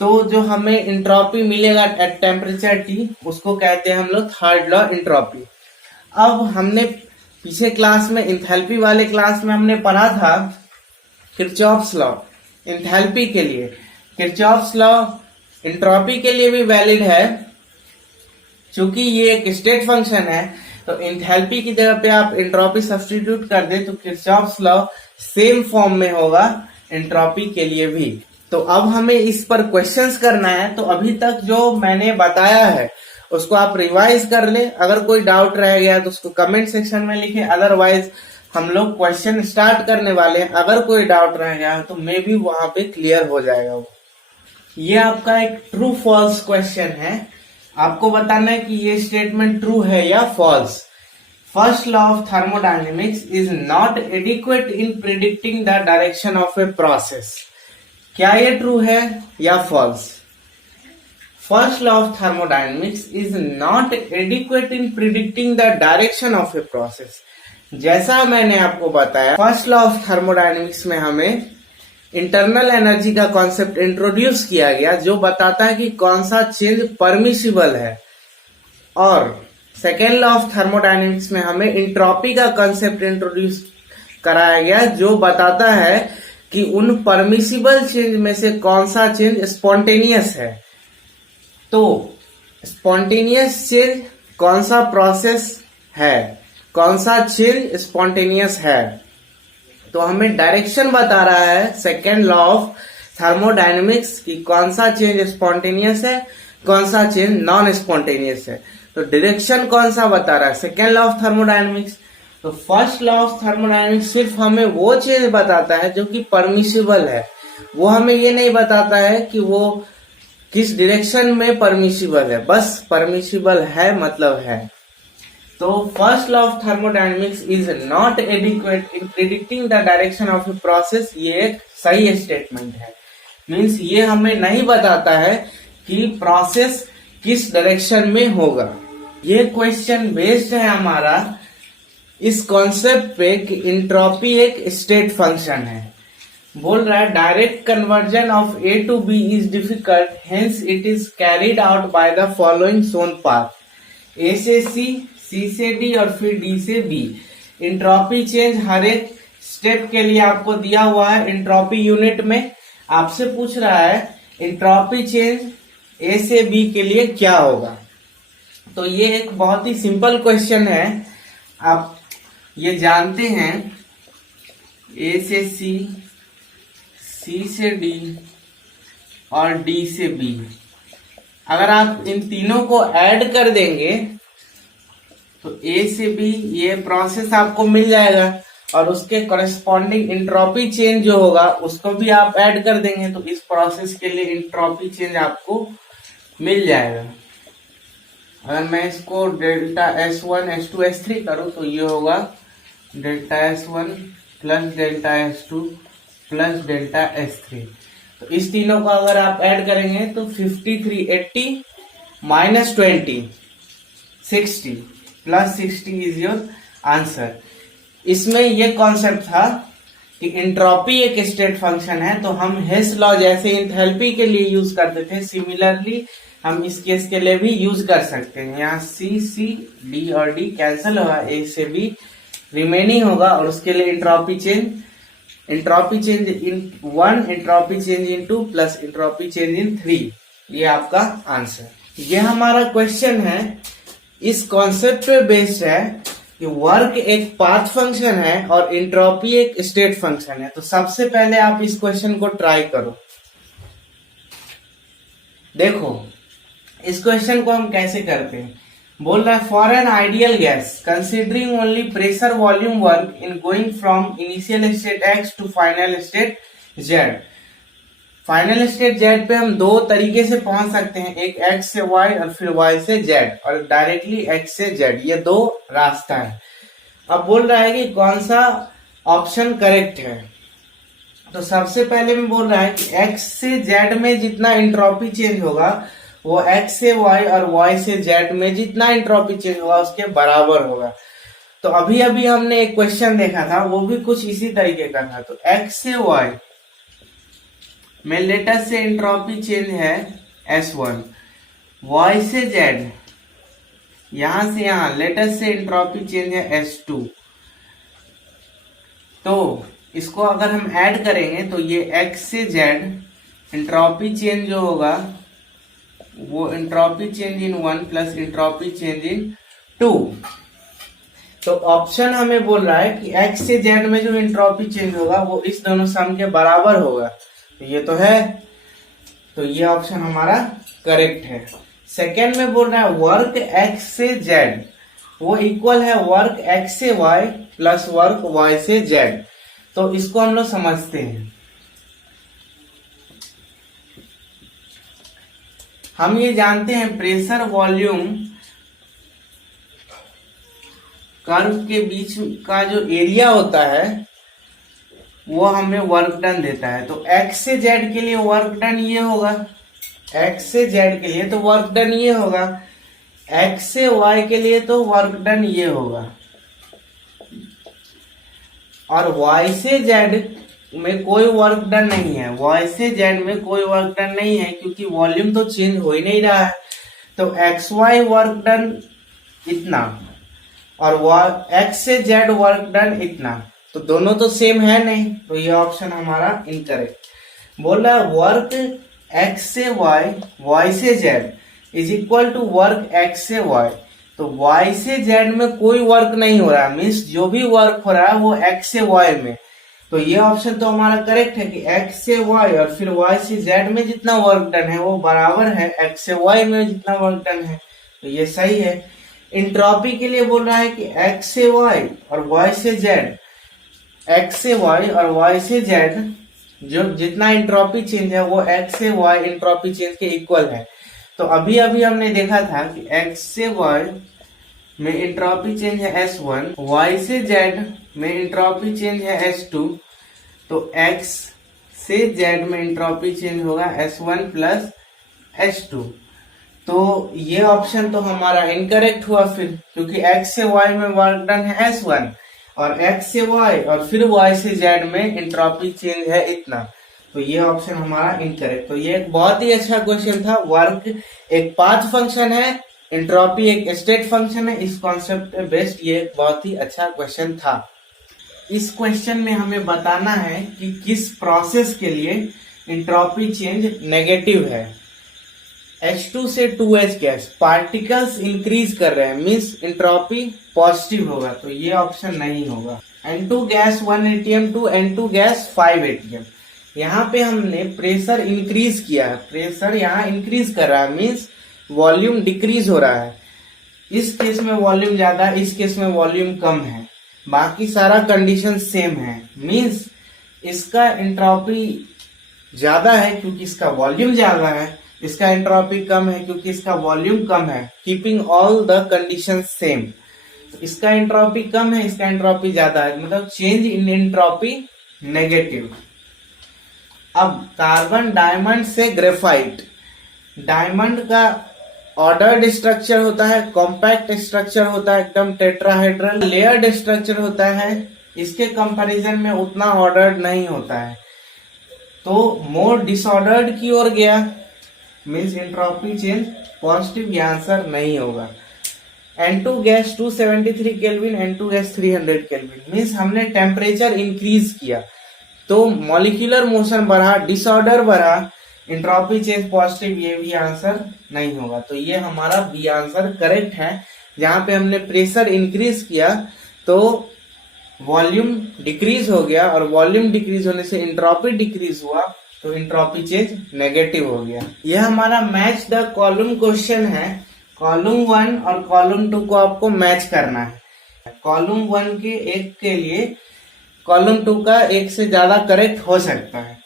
तो जो हमें एंट्रोपी मिलेगा एट टेम्परेचर टी उसको कहते हैं हम लोग थर्ड लॉ एंट्रोपी। अब हमने पीछे क्लास में एंथैल्पी वाले क्लास में हमने पढ़ा था किरचॉफ्स लॉ एंथैल्पी के लिए। किरचॉफ्स लॉ एंट्रोपी के लिए भी वैलिड है, चूंकि ये एक स्टेट फंक्शन है तो एंथैल्पी की जगह पे आप एंट्रोपी सब्स्टिट्यूट कर दे तो किरचॉफ्स लॉ सेम फॉर्म में होगा एंट्रोपी के लिए भी। तो अब हमें इस पर क्वेश्चंस करना है। तो अभी तक जो मैंने बताया है उसको आप रिवाइज कर ले। अगर कोई डाउट रह गया तो उसको कमेंट सेक्शन में लिखें, अदरवाइज हम लोग क्वेश्चन स्टार्ट करने वाले हैं। अगर कोई डाउट रह गया तो मे भी वहां पे क्लियर हो जाएगा वो। ये आपका एक ट्रू फॉल्स क्वेश्चन है, आपको बताना है कि ये स्टेटमेंट ट्रू है या false. First law of thermodynamics is not adequate in predicting the direction of a process. क्या ये ट्रू है या false? First law of thermodynamics is not adequate in predicting the direction of a process. जैसा मैंने आपको बताया first law of thermodynamics में हमें इंटरनल एनर्जी का कॉन्सेप्ट इंट्रोड्यूस किया गया जो बताता है कि कौन सा चेंज परमिसिबल है, और सेकेंड लॉ ऑफ थर्मोडायनेमिक्स में हमें एंट्रोपी का कॉन्सेप्ट इंट्रोड्यूस कराया गया जो बताता है कि उन परमिसिबल चेंज में से कौन सा चेंज स्पॉन्टेनियस है। तो स्पॉन्टेनियस चेंज कौन सा प्रोसेस है, कौन सा चेंज स्पॉन्टेनियस है, तो हमें डायरेक्शन बता रहा है सेकेंड लॉ ऑफ थर्मोडायनेमिक्स कि कौन सा चेंज स्पॉन्टेनियस है, कौन सा चेंज नॉन स्पॉन्टेनियस है। तो डायरेक्शन कौन सा बता रहा है, सेकेंड लॉ ऑफ थर्मोडायनेमिक्स। तो फर्स्ट लॉ ऑफ थर्मोडायनेमिक्स सिर्फ हमें वो चेंज बताता है जो कि परमिसिबल है, वो हमें ये नहीं बताता है कि वो किस डायरेक्शन में परमिसिबल है, बस परमिसिबल है मतलब है। तो first law of thermodynamics is not adequate in predicting the direction of a process, ये एक सही स्टेटमेंट है। मीन्स ये हमें नहीं बताता है कि प्रोसेस किस डायरेक्शन में होगा। ये क्वेश्चन बेस्ड है हमारा इस कॉन्सेप्ट पे कि इंट्रोपी एक स्टेट फंक्शन है। बोल रहा है direct conversion of A to B is difficult, hence it is carried out by the following सोन पाथ। ए से सी से डी और फिर डी से बी। इंट्रोपी चेंज हर एक स्टेप के लिए आपको दिया हुआ है इंट्रोपी यूनिट में। आपसे पूछ रहा है इंट्रोपी चेंज ए से बी के लिए क्या होगा। तो ये एक बहुत ही सिंपल क्वेश्चन है। आप ये जानते हैं ए से सी से डी और डी से बी। अगर आप इन तीनों को ऐड कर देंगे तो ए से बी ये प्रोसेस आपको मिल जाएगा और उसके कॉरेस्पॉन्डिंग इंट्रोपी चेंज जो होगा उसको भी आप ऐड कर देंगे तो इस प्रोसेस के लिए इंट्रोपी चेंज आपको मिल जाएगा। अगर मैं इसको डेल्टा S1 S2 S3 करूं तो ये होगा delta S1 plus delta S2 plus delta S3। तो इस तीनों को अगर आप ऐड करेंगे तो 53 80 minus 20 60 plus 60 is your answer. इसमें ये कॉन्सेप्ट था कि इंट्रोपी एक स्टेट फंक्शन है, तो हम हेस लॉ जैसे इंथैल्पी के लिए यूज करते थे, सिमिलरली हम इस केस के लिए भी यूज कर सकते हैं। यहाँ सी डी और डी कैंसिल होगा, ए से बी रिमेनिंग होगा और उसके लिए इंट्रोपी चेंज इन 1, इंट्रोपी चेंज इन 2 प्लस इंट्रोपी चेंज इन 3। ये आपका आंसर। ये हमारा क्वेश्चन है, इस कॉन्सेप्ट पे बेस्ड है कि वर्क एक पाथ फंक्शन है और इंट्रोपी एक स्टेट फंक्शन है। तो सबसे पहले आप इस क्वेश्चन को ट्राई करो। देखो इस क्वेश्चन को हम कैसे करते हैं। बोल रहा है for an ideal gas considering only pressure volume work in going from initial state X to final state Z. Final state Z पे हम दो तरीके से पहुंच सकते हैं, एक एक्स से वाई और फिर वाई से जेड और डायरेक्टली एक्स से जेड, ये दो रास्ता है। अब बोल रहा है कि कौन सा ऑप्शन करेक्ट है। तो सबसे पहले में बोल रहा है कि एक्स से जेड में जितना इंट्रोपी चेंज होगा वो एक्स से वाई और वाई से जेड में जितना इंट्रोपी चेंज होगा उसके बराबर होगा। तो अभी अभी हमने एक क्वेश्चन देखा था, वो भी कुछ इसी तरीके का था। तो एक्स से वाई में लेटेस्ट से इंट्रोपी चेंज है S1, वाई से जेड यहां से यहां लेटेस्ट से इंट्रोपी चेंज है S2। तो इसको अगर हम ऐड करेंगे तो ये एक्स से जेड इंट्रोपी चेंज जो होगा वो इंट्रोपी चेंज इन 1 प्लस इंट्रोपी चेंज इन 2। तो ऑप्शन हमें बोल रहा है कि एक्स से जेड में जो इंट्रोपी चेंज होगा वो इस दोनों सम के बराबर होगा। तो ये तो है, तो ये ऑप्शन हमारा करेक्ट है। सेकेंड में बोल रहा है वर्क एक्स से जेड वो इक्वल है वर्क एक्स से वाई प्लस वर्क वाई से जेड। तो इसको हम लोग समझते हैं। हम ये जानते हैं प्रेशर वॉल्यूम कर्व के बीच का जो एरिया होता है वो हमें वर्क डन देता है। तो एक्स से जेड के लिए वर्क डन ये होगा, एक्स से जेड के लिए तो वर्क डन ये होगा, एक्स से वाई के लिए तो वर्क डन ये होगा और वाई से जेड में कोई वर्क डन नहीं है। वाई से जेड में कोई वर्क डन नहीं है क्योंकि वॉल्यूम तो चेंज हो ही नहीं रहा है। तो एक्स वाई वर्क डन इतना और एक्स से जेड वर्क डन इतना, तो दोनों तो सेम है नहीं, तो ये ऑप्शन हमारा इनकरेक्ट। बोल रहा है वर्क एक्स से वाई वाई से Z is equal to work X से वाई। तो वाई से जेड में कोई वर्क नहीं हो रहा, मीन्स जो भी वर्क हो रहा है वो एक्स से वाई में। तो ये ऑप्शन तो हमारा करेक्ट है कि एक्स से वाई और फिर वाई से जेड में जितना वर्क डन है वो बराबर है एक्स से वाई में जितना वर्क डन है। तो ये सही है। इंट्रोपी के लिए बोल रहा है कि एक्स से वाई और वाई से जेड, एक्स से वाई और वाई से जेड जो जितना इंट्रोपी चेंज है वो एक्स से वाई इंट्रोपी चेंज के इक्वल है। तो अभी अभी हमने देखा था कि एक्स से वाई में इंट्रोपी चेंज है S1, वाई से जेड में इंट्रोपी चेंज है S2। तो एक्स से Z में एंट्रोपी चेंज होगा S1 प्लस S2। तो ये ऑप्शन तो हमारा इनकरेक्ट हुआ फिर, क्योंकि X से Y में वर्क डन है S1 और X से Y और फिर Y से Z में एंट्रोपी चेंज है इतना। तो ये ऑप्शन हमारा इनकरेक्ट। तो ये एक बहुत ही अच्छा क्वेश्चन था। वर्क एक पाथ फंक्शन है, एंट्रोपी एक स्टेट फंक्शन है। इस कॉन्सेप्ट पे बेस्ड ये एक बहुत ही अच्छा क्वेश्चन था। इस क्वेश्चन में हमें बताना है कि किस प्रोसेस के लिए एंट्रोपी चेंज नेगेटिव है। H2 से 2H गैस, पार्टिकल्स इंक्रीज कर रहे हैं, मींस एंट्रोपी पॉजिटिव होगा, तो ये ऑप्शन नहीं होगा। N2 gas 1 atm to N2 gas 5 atm। यहाँ पे हमने प्रेशर इंक्रीज किया है, प्रेशर यहाँ इंक्रीज कर रहा है, मींस वॉल्यूम डिक्रीज हो रहा है। इस केस में वॉल्यूम ज्यादा है, इस केस में वॉल्यूम कम है, बाकी सारा कंडीशन सेम है, मींस इसका एंट्रोपी ज्यादा है क्योंकि इसका वॉल्यूम ज्यादा है, इसका एंट्रोपी कम है क्योंकि इसका वॉल्यूम कम है। Keeping all the condition same, इसका एंट्रोपी कम है, इसका एंट्रोपी ज्यादा है, मतलब चेंज इन एंट्रोपी नेगेटिव। अब कार्बन डायमंड से ग्रेफाइट, डायमंड का ऑर्डर्ड स्ट्रक्चर होता है, कॉम्पैक्ट स्ट्रक्चर होता है, एकदम टेट्राहेड्रल लेयर्ड स्ट्रक्चर होता है। इसके कंपैरिजन में उतना ऑर्डर्ड नहीं होता है, तो मोर डिसऑर्डर्ड की ओर गया, मीन्स एंट्रोपी चेंज पॉजिटिव, ये आंसर नहीं होगा। N2 gas 273 kelvin, N2 gas 300 kelvin, means हमने टेम्परेचर इंक्रीज किया तो मॉलिक्यूलर मोशन बढ़ा, डिसऑर्डर बढ़ा, एंट्रोपी चेंज पॉजिटिव, ये भी आंसर नहीं होगा। तो ये हमारा बी आंसर करेक्ट है। जहां पे हमने प्रेशर इंक्रीज किया तो वॉल्यूम डिक्रीज हो गया और वॉल्यूम डिक्रीज होने से एंट्रोपी डिक्रीज हुआ, तो एंट्रोपी चेंज नेगेटिव हो गया। यह हमारा मैच द कॉलम क्वेश्चन है। कॉलम 1 और कॉलम 2 को आपको मैच करना है। कॉलम 1 के एक के लिए कॉलम 2 का एक से ज्यादा करेक्ट हो सकता है।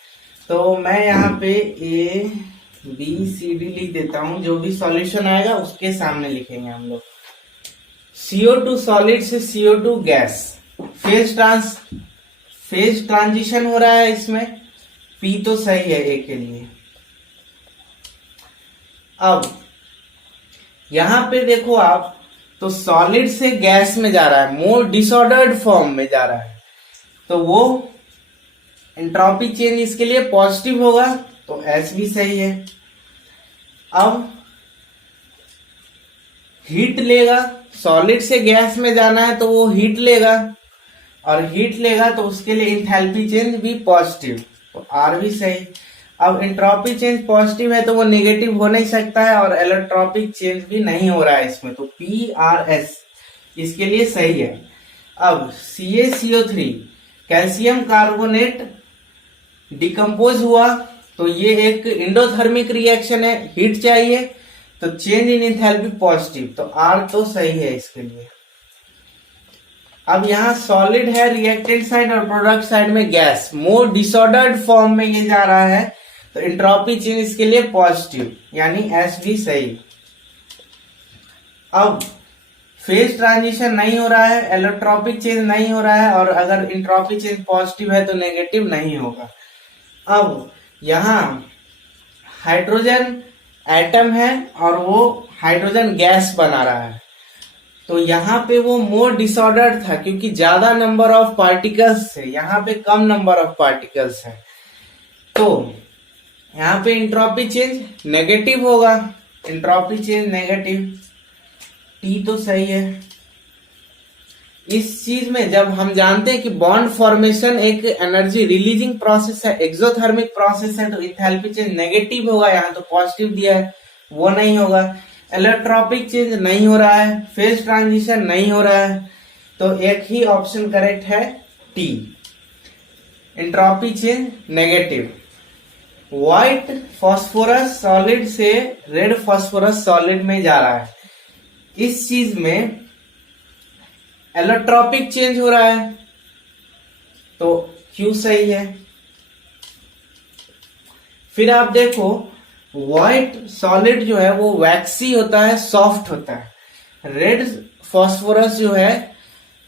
तो मैं यहाँ पे ABCD लिख देता हूँ, जो भी सॉल्यूशन आएगा उसके सामने लिखेंगे हम लोग। CO2 सॉलिड से CO2 गैस, फेज ट्रांजिशन हो रहा है इसमें, P तो सही है A के लिए। अब यहां पे देखो आप, तो सॉलिड से गैस में जा रहा है, मोर डिसऑर्डर्ड फॉर्म में जा रहा है, तो वो एंट्रोपी चेंज इसके लिए पॉजिटिव होगा, तो S भी सही है। अब हीट लेगा, सॉलिड से गैस में जाना है तो वो हीट लेगा, और हीट लेगा तो उसके लिए इंथैल्पी चेंज भी पॉजिटिव, तो R भी सही। अब एंट्रोपी चेंज पॉजिटिव है तो वो नेगेटिव हो नहीं सकता है, और इलेक्ट्रोपिक चेंज भी नहीं हो रहा है इसमें, तो PRS इसके लिए सही है। अब CaCO3 कैल्शियम कार्बोनेट डिकम्पोज हुआ, तो ये एक इंडोथर्मिक रिएक्शन है, हीट चाहिए, तो चेंज इन एंथैल्पी पॉजिटिव, तो R तो सही है इसके लिए। अब यहाँ सॉलिड है रिएक्टेंट साइड और प्रोडक्ट साइड में गैस, मोर डिसऑर्डर्ड फॉर्म में ये जा रहा है, तो एंट्रोपी चेंज इसके लिए पॉजिटिव, यानी S भी सही। अब फेज ट्रांजिशन नहीं हो रहा है, इलेक्ट्रोपिक चेंज नहीं हो रहा है, और अगर एंट्रोपी चेंज पॉजिटिव है तो नेगेटिव नहीं होगा। अब यहाँ हाइड्रोजन एटम है और वो हाइड्रोजन गैस बना रहा है, तो यहाँ पे वो मोर डिसऑर्डर्ड था क्योंकि ज्यादा नंबर ऑफ पार्टिकल्स है, यहाँ पे कम नंबर ऑफ पार्टिकल्स है, तो यहाँ पे एंट्रोपी चेंज नेगेटिव होगा, एंट्रोपी चेंज नेगेटिव, T तो सही है। इस चीज में जब हम जानते हैं कि बॉन्ड फॉर्मेशन एक एनर्जी रिलीजिंग प्रोसेस है, एक्सोथर्मिक प्रोसेस है, तो एंथैल्पी चेंज नेगेटिव होगा, यहाँ तो पॉजिटिव दिया है, वो नहीं होगा। इलेक्ट्रोपिक चेंज नहीं हो रहा है, फेज ट्रांजिशन नहीं हो रहा है, तो एक ही ऑप्शन करेक्ट है T, entropy change negative. White phosphorus solid से रेड फास्फोरस सॉलिड में जा रहा है, इस चीज में इलेक्ट्रोपिक चेंज हो रहा है, तो Q सही है। फिर आप देखो व्हाइट सॉलिड जो है वो वैक्सी होता है, सॉफ्ट होता है। रेड फास्फोरस जो है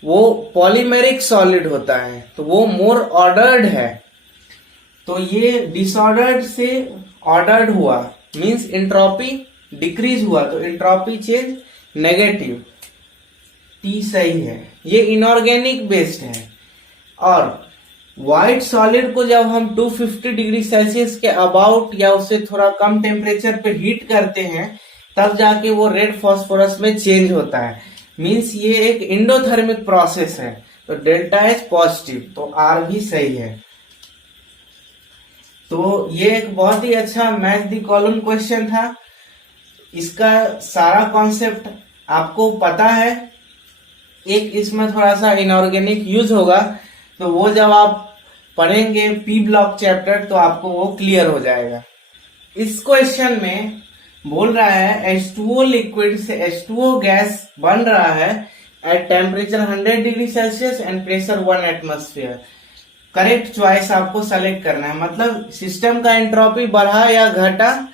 वो पॉलीमेरिक सॉलिड होता है, तो वो मोर ऑर्डर्ड है। तो ये डिसऑर्डर्ड से ऑर्डर्ड हुआ, मींस एंट्रोपी डिक्रीज हुआ, तो एंट्रोपी चेंज नेगेटिव, टी सही है। ये इनऑर्गेनिक बेस्ड है। और व्हाइट सॉलिड को जब हम 250 डिग्री सेल्सियस के अबाउट या उससे थोड़ा कम टेम्परेचर पे हीट करते हैं, तब जाके वो रेड फास्फोरस में चेंज होता है, मींस ये एक इंडोथर्मिक प्रोसेस है। तो डेल्टा एच पॉजिटिव, तो आर भी सही है। तो ये एक बहुत ही अच्छा मैच द कॉलम क्वेश्चन था। इसका सारा कॉन्सेप्ट आपको पता है। एक इसमें थोड़ा सा इनऑर्गेनिक यूज होगा, तो वो जब आप पढ़ेंगे पी ब्लॉक चैप्टर तो आपको वो क्लियर हो जाएगा। इस क्वेश्चन में बोल रहा है H2O लिक्विड से H2O गैस बन रहा है at temperature 100 degree Celsius and pressure 1 atmosphere. Correct choice आपको सेलेक्ट करना है, मतलब सिस्टम का एंट्रोपी बढ़ा या घटा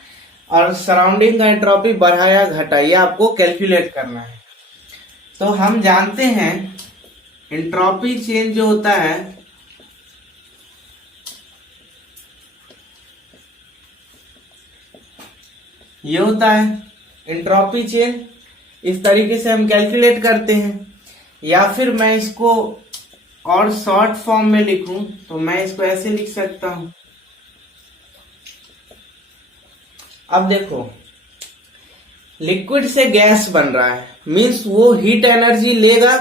और सराउंडिंग का एंट्रोपी बढ़ा या घटा, ये आपको कैलकुलेट करना है। तो हम जानते हैं एंट्रोपी चेंज जो होता है ये होता है एंट्रोपी चेंज। इस तरीके से हम कैलकुलेट करते हैं, या फिर मैं इसको और शॉर्ट फॉर्म में लिखूं तो मैं इसको ऐसे लिख सकता हूं। अब देखो, लिक्विड से गैस बन रहा है, मींस वो हीट एनर्जी लेगा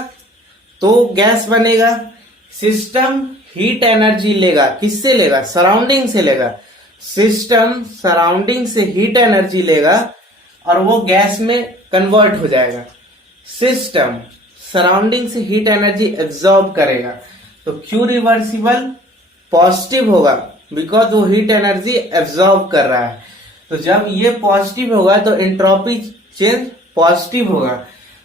तो गैस बनेगा। सिस्टम हीट एनर्जी लेगा, किससे लेगा? सराउंडिंग से लेगा। सिस्टम सराउंडिंग से हीट एनर्जी लेगा और वो गैस में कन्वर्ट हो जाएगा। सिस्टम सराउंडिंग से हीट एनर्जी एब्जॉर्ब करेगा, तो क्यू रिवर्सिबल पॉजिटिव होगा, बिकॉज वो हीट एनर्जी एब्जॉर्ब कर रहा है। तो जब ये पॉजिटिव होगा तो एंट्रोपी चेंज पॉजिटिव होगा,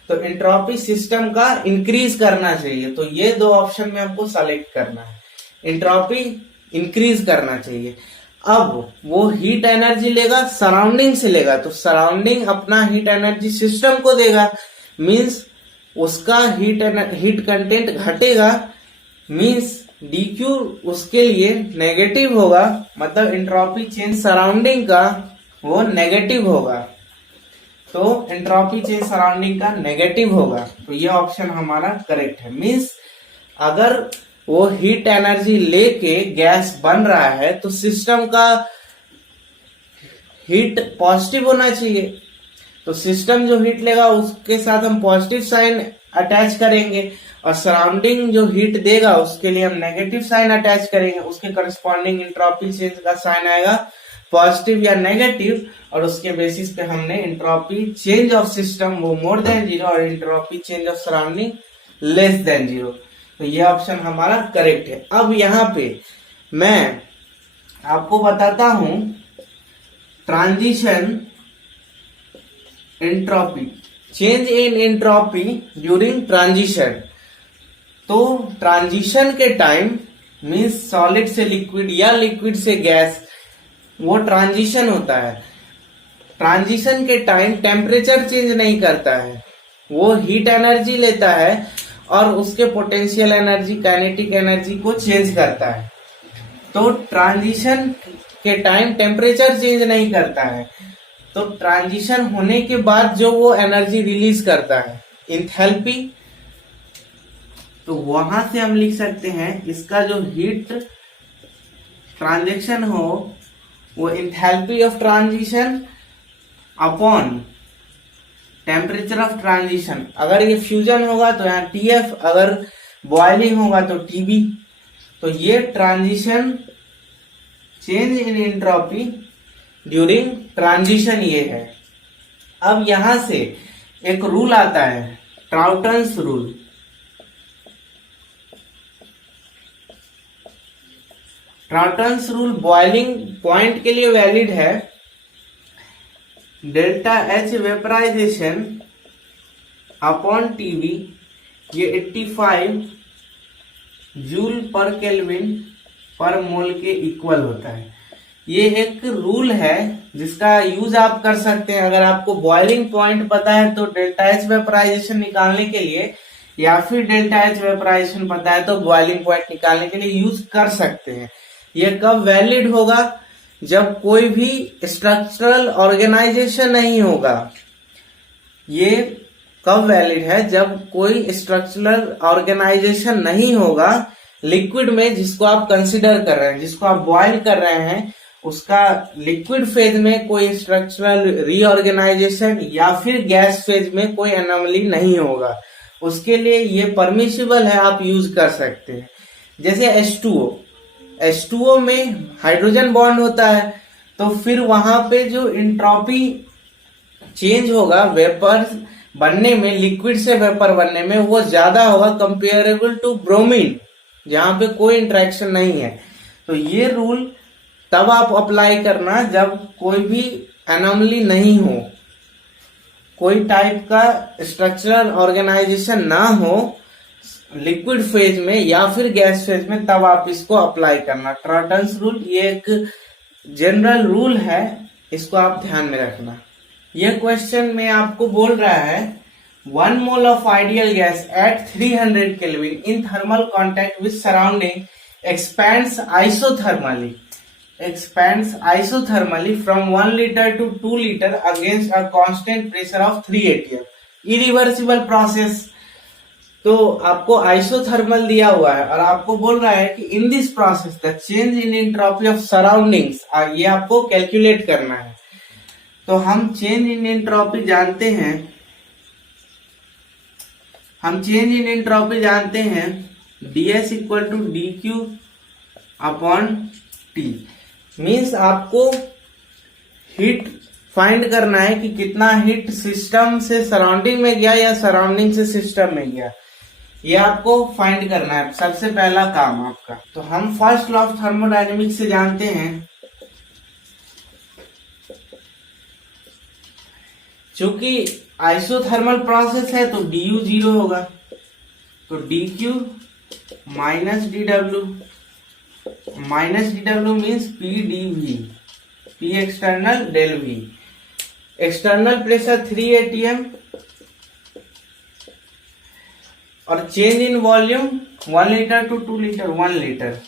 तो एंट्रोपी सिस्टम का इंक्रीज करना चाहिए। तो ये दो ऑप्शन में हमको सेलेक्ट करना है, एंट्रोपी इंक्रीज करना चाहिए। अब वो हीट एनर्जी लेगा, सराउंडिंग से लेगा, तो सराउंडिंग अपना हीट एनर्जी सिस्टम को देगा, मींस उसका हीट कंटेंट घटेगा, मींस डीक्यू उसके लिए नेगेटिव होगा, मतलब एंट्रोपी चेंज सराउंडिंग का वो नेगेटिव होगा। तो एंट्रोपी चेंज सराउंडिंग का नेगेटिव होगा, तो ये ऑप्शन हमारा करेक्ट है। मींस अगर वो हीट एनर्जी लेके गैस बन रहा है तो सिस्टम का हीट पॉजिटिव होना चाहिए। तो सिस्टम जो हीट लेगा उसके साथ हम पॉजिटिव साइन अटैच करेंगे, और सराउंडिंग जो हीट देगा उसके लिए हम नेगेटिव साइन अटैच करेंगे। उसके करस्पॉन्डिंग एंट्रोपी चेंज का साइन आएगा पॉजिटिव या नेगेटिव, और उसके बेसिस पे हमने एंट्रोपी चेंज ऑफ सिस्टम वो मोर देन 0 और entropy change of surrounding less than 0। तो ये ऑप्शन हमारा करेक्ट है। अब यहाँ पे मैं आपको बताता हूं transition entropy, change in entropy during transition. तो ट्रांजिशन के टाइम मींस सॉलिड से लिक्विड या लिक्विड से गैस, वो ट्रांजिशन होता है। ट्रांजिशन के टाइम टेम्परेचर चेंज नहीं करता है, वो हीट एनर्जी लेता है और उसके पोटेंशियल एनर्जी काइनेटिक एनर्जी को चेंज करता है। तो ट्रांजिशन के टाइम टेम्परेचर चेंज नहीं करता है, तो ट्रांजिशन होने के बाद जो वो एनर्जी रिलीज करता है इंथैल्पी, तो वहां से हम लिख सकते हैं इसका जो हीट ट्रांजेक्शन हो वो enthalpy of transition upon temperature of transition. अगर ये फ्यूजन होगा तो यहाँ TF, अगर बॉइलिंग होगा तो TB। तो ये transition change in entropy during transition ये है। अब यहां से एक रूल आता है, ट्राउटन्स रूल। ट्राउटन्स रूल बॉइलिंग पॉइंट के लिए वैलिड है। Delta H vaporisation upon TB ये 85 जूल पर केल्विन पर मोल के इक्वल होता है। ये एक रूल है जिसका यूज आप कर सकते हैं। अगर आपको बॉइलिंग पॉइंट पता है तो डेल्टा H वेपराइजेशन निकालने के लिए, या फिर डेल्टा H वेपराइजेशन पता है तो बॉइलिंग पॉइंट निकालने के लिए यूज कर सकते हैं। ये कब वैलिड होगा? जब कोई भी स्ट्रक्चरल ऑर्गेनाइजेशन नहीं होगा। ये कब वैलिड है? जब कोई स्ट्रक्चरल ऑर्गेनाइजेशन नहीं होगा लिक्विड में, जिसको आप कंसिडर कर रहे हैं, जिसको आप बॉयल कर रहे हैं, उसका लिक्विड फेज में कोई स्ट्रक्चरल रीऑर्गेनाइजेशन या फिर गैस फेज में कोई एनोमली नहीं होगा। उसके लिए ये परमिसिबल है, आप यूज कर सकते हैं। जैसे H2O में हाइड्रोजन बॉन्ड होता है, तो फिर वहां पे जो इंट्रॉपी चेंज होगा वेपर बनने में, लिक्विड से वेपर बनने में, वो ज्यादा होगा कंपेरेबल टू ब्रोमीन, जहां पे कोई इंटरेक्शन नहीं है। तो ये रूल तब आप अप्लाई करना जब कोई भी एनोमली नहीं हो, कोई टाइप का स्ट्रक्चरल ऑर्गेनाइजेशन ना हो लिक्विड फेज में या फिर गैस फेज में, तब आप इसको अप्लाई करना। ट्रॉटन्स रूल ये एक जनरल रूल है, इसको आप ध्यान में रखना। ये क्वेश्चन में आपको बोल रहा है 1 mole of ideal gas at 300 kelvin in thermal contact with surrounding expands isothermally from 1 liter to 2 liter against a constant pressure of 3 atm. Irreversible process। तो आपको आइसोथर्मल दिया हुआ है और आपको बोल रहा है कि in this process the change in entropy of surroundings, ये आपको कैलकुलेट करना है। तो हम चेंज इन एंट्रोपी जानते हैं, ds equal to dq upon t। Means आपको हीट फाइंड करना है कि कितना हीट सिस्टम से सराउंडिंग में गया या सराउंडिंग से सिस्टम में गया, ये आपको फाइंड करना है, सबसे पहला काम आपका। तो हम फर्स्ट लॉ ऑफ थर्मोडायनेमिक्स से जानते हैं, चूंकि आइसोथर्मल प्रोसेस है तो du 0 होगा, तो dq माइनस dw means p dv, p external del v। External pressure 3 atm और change in volume 1 litre to 2 litre, 1 litre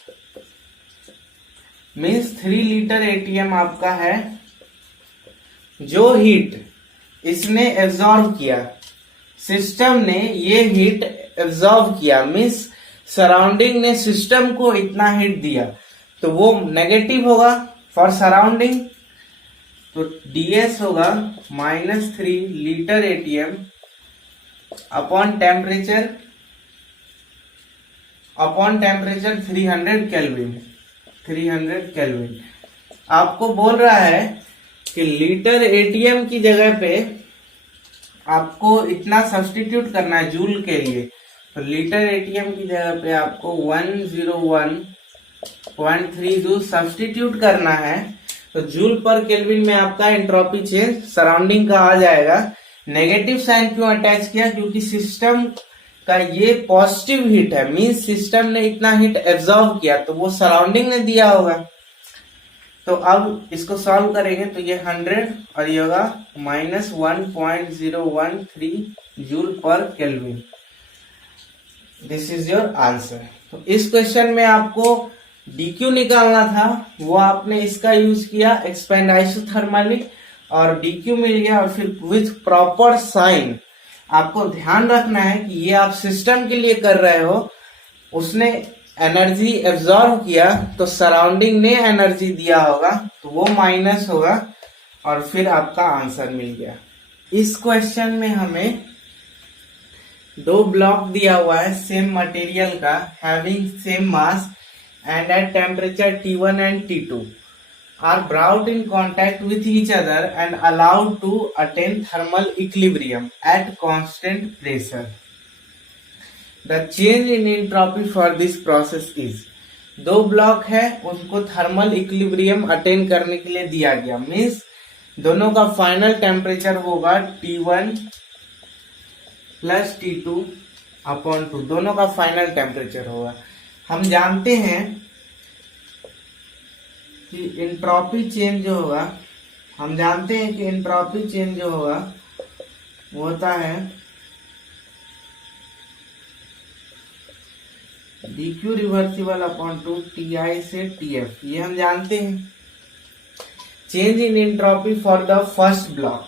means 3 litre atm आपका है। जो हीट इसने एब्जॉर्ब किया, सिस्टम ने ये हीट एब्जॉर्ब किया, मीन्स सराउंडिंग ने सिस्टम को इतना हीट दिया, तो वो नेगेटिव होगा फॉर सराउंडिंग। तो ds होगा -3 litre atm upon temperature 300 kelvin. आपको बोल रहा है कि लीटर एटीएम की जगह पे आपको इतना सब्स्टिट्यूट करना है जूल के लिए, तो लीटर एटीएम की जगह पे आपको 101.3 जूल सब्स्टिट्यूट करना है। तो जूल पर केल्विन में आपका एंट्रोपी चेंज सराउंडिंग का आ जाएगा। नेगेटिव साइन क्यों अटैच किया? क्योंकि सिस्टम का ये पॉजिटिव हीट है, मींस सिस्टम ने इतना हीट एब्जॉर्ब किया, तो वो सराउंडिंग ने दिया होगा। तो अब इसको सॉल्व करेंगे तो ये 100 और ये होगा -1.013 जूल पर kelvin. This is your answer. तो इस क्वेश्चन में आपको dq निकालना था, वो आपने इसका यूज किया एक्सपेंड आइसोथर्मली और dq मिल गया। और फिर विथ प्रॉपर साइन आपको ध्यान रखना है कि ये आप सिस्टम के लिए कर रहे हो, उसने एनर्जी एब्जॉर्ब किया तो सराउंडिंग ने एनर्जी दिया होगा, तो वो माइनस होगा और फिर आपका आंसर मिल गया। इस क्वेश्चन में हमें 2 ब्लॉक दिया हुआ है सेम मटेरियल का, having same mass and at temperature T1 and T2 are brought in contact with each other and allowed to attain thermal equilibrium at constant pressure. The change in entropy for this process is, 2 block है उनको thermal equilibrium attain करने के लिए दिया गया, means दोनों का final temperature होगा T1 प्लस T2 अपॉन 2, दोनों का फाइनल टेम्परेचर होगा। हम जानते हैं कि एंट्रोपी चेंज जो होगा, वो होता है dq रिवर्सिबल अपॉन 2 ti से tf, ये हम जानते हैं। Change in entropy for the first block,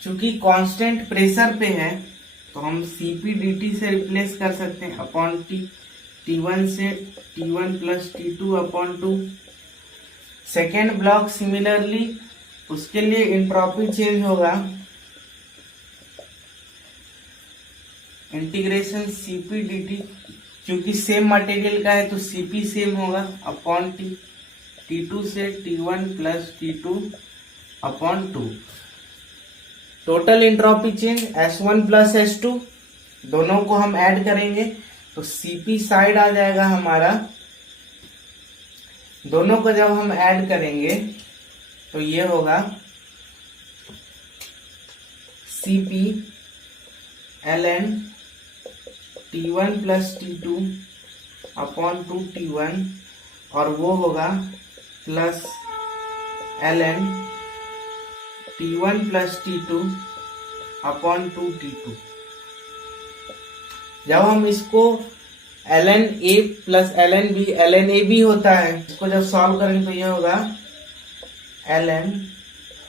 चूंकि कांस्टेंट प्रेशर पे है तो हम Cp dt से रिप्लेस कर सकते हैं अपॉन टी, T1 से T1 plus T2 upon 2। Second block similarly, उसके लिए एंट्रोपी चेंज होगा इंटीग्रेशन Cp dt, क्योंकि सेम मटेरियल का है तो Cp सेम होगा अपॉन टी, T2 से T1 plus T2 upon 2। Total entropy change S1 plus S2, दोनों को हम ऐड करेंगे तो Cp साइड आ जाएगा हमारा। दोनों को जब हम ऐड करेंगे तो ये होगा Cp ln T1 plus T2 upon 2 T1, और वो होगा plus ln T1 plus T2 upon 2 T2। जब हम इसको ln A plus ln B, ln A भी होता है, इसको जब सॉल्व करेंगे तो यह होगा ln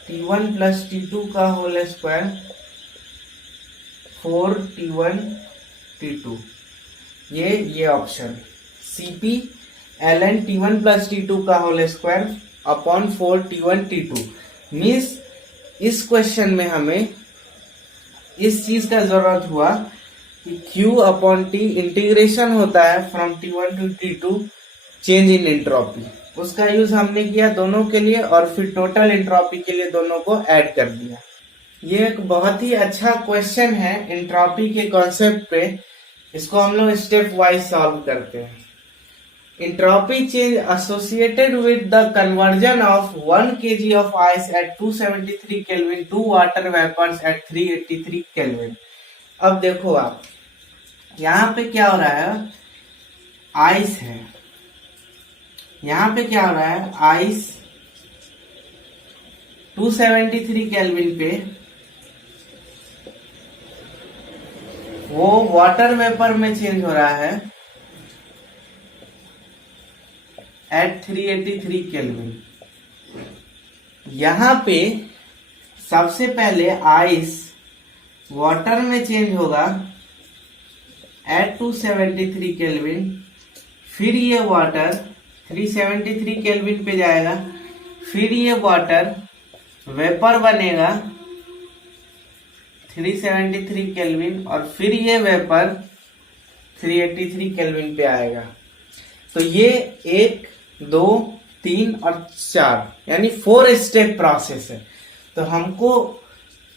T1 प्लस T2 का होल स्क्वायर 4 T1 T2, ये option Cp ln T1 plus T2 का whole square upon 4 T1 T2। Means इस क्वेश्चन में हमें इस चीज का जरूरत हुआ कि Q अपॉन T इंटीग्रेशन होता है from T1 to T2 change in entropy, उसका यूज हमने किया दोनों के लिए, और फिर टोटल एंट्रोपी के लिए दोनों को ऐड कर दिया। ये एक बहुत ही अच्छा क्वेश्चन है एंट्रोपी के कॉन्सेप्ट पे, इसको हम लोग स्टेप वाइज सॉल्व करते हैं। Entropy change associated with the conversion of 1 kg of ice at 273 kelvin to water vapours at 383 kelvin. अब देखो आप, यहाँ पे क्या हो रहा है, आइस है, यहाँ पे क्या हो रहा है, आइस 273 केल्विन पे वो वाटर वेपर में चेंज हो रहा है एट 383 केल्विन। यहाँ पे सबसे पहले आइस वाटर में चेंज होगा एट 273 केल्विन, फिर ये वाटर 373 केल्विन पे जाएगा, फिर ये वाटर वेपर बनेगा 373 केल्विन, और फिर ये वेपर 383 केल्विन पे आएगा। तो ये 1, 2, 3 और 4 यानी 4 स्टेप प्रोसेस है। तो हमको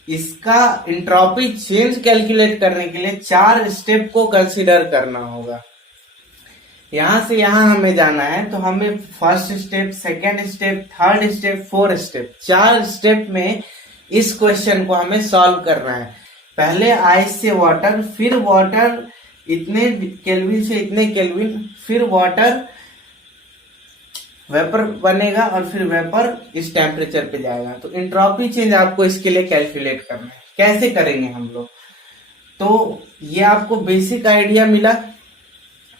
इसका एंट्रोपी चेंज कैलकुलेट करने के लिए 4 स्टेप को कंसीडर करना होगा। यहां से यहां हमें जाना है, तो हमें first step, second step, third step, 4 step, 4 step में इस क्वेश्चन को हमें सॉल्व करना है। पहले आइस से वाटर, फिर वाटर इतने केल्विन से इतने केल्विन, फिर वाटर वेपर बनेगा, और फिर वेपर इस टेम्परेचर पे जाएगा। तो एंट्रोपी चेंज आपको इसके लिए कैलकुलेट करना है। कैसे करेंगे हम लोग, तो ये आपको बेसिक आइडिया मिला।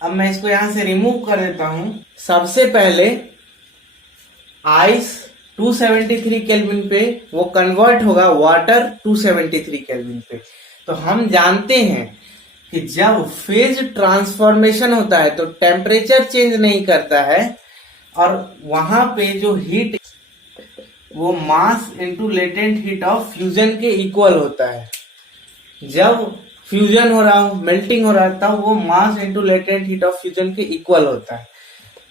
अब मैं इसको यहां से रिमूव कर देता हूं। सबसे पहले आइस 273 केल्विन पे वो कन्वर्ट होगा वाटर 273 केल्विन पे। तो हम जानते हैं कि जब फेज ट्रांसफॉर्मेशन होता है तो टेम्परेचर चेंज नहीं करता है, और वहां पे जो हीट वो mass into latent heat of fusion के इक्वल होता है। जब फ्यूजन हो रहा हो, मेल्टिंग हो रहा है, तब वो mass into latent heat of fusion के इक्वल होता है।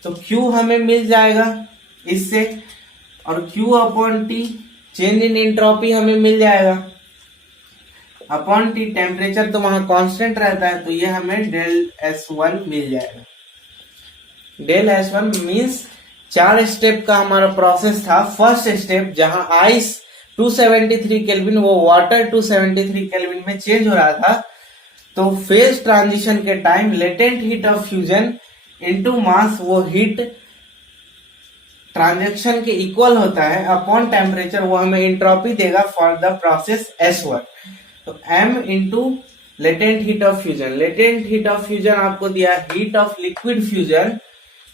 तो Q हमें मिल जाएगा इससे, और Q upon T change in entropy हमें मिल जाएगा अपॉन T, टेम्परेचर तो वहां कांस्टेंट रहता है, तो ये हमें डेल S1 मिल जाएगा। डेल S1 मीन्स 4 स्टेप का हमारा प्रोसेस था। फर्स्ट स्टेप जहां आइस 273 केल्विन वो वाटर 273 केल्विन में चेंज हो रहा था, तो फेज ट्रांजिशन के time latent heat of fusion into mass वो हीट ट्रांजैक्शन के इक्वल होता है अपॉन टेम्परेचर, वो हमें एंट्रोपी देगा फॉर द प्रोसेस S1। तो M into latent heat of fusion. Latent heat of fusion आपको दिया heat of liquid fusion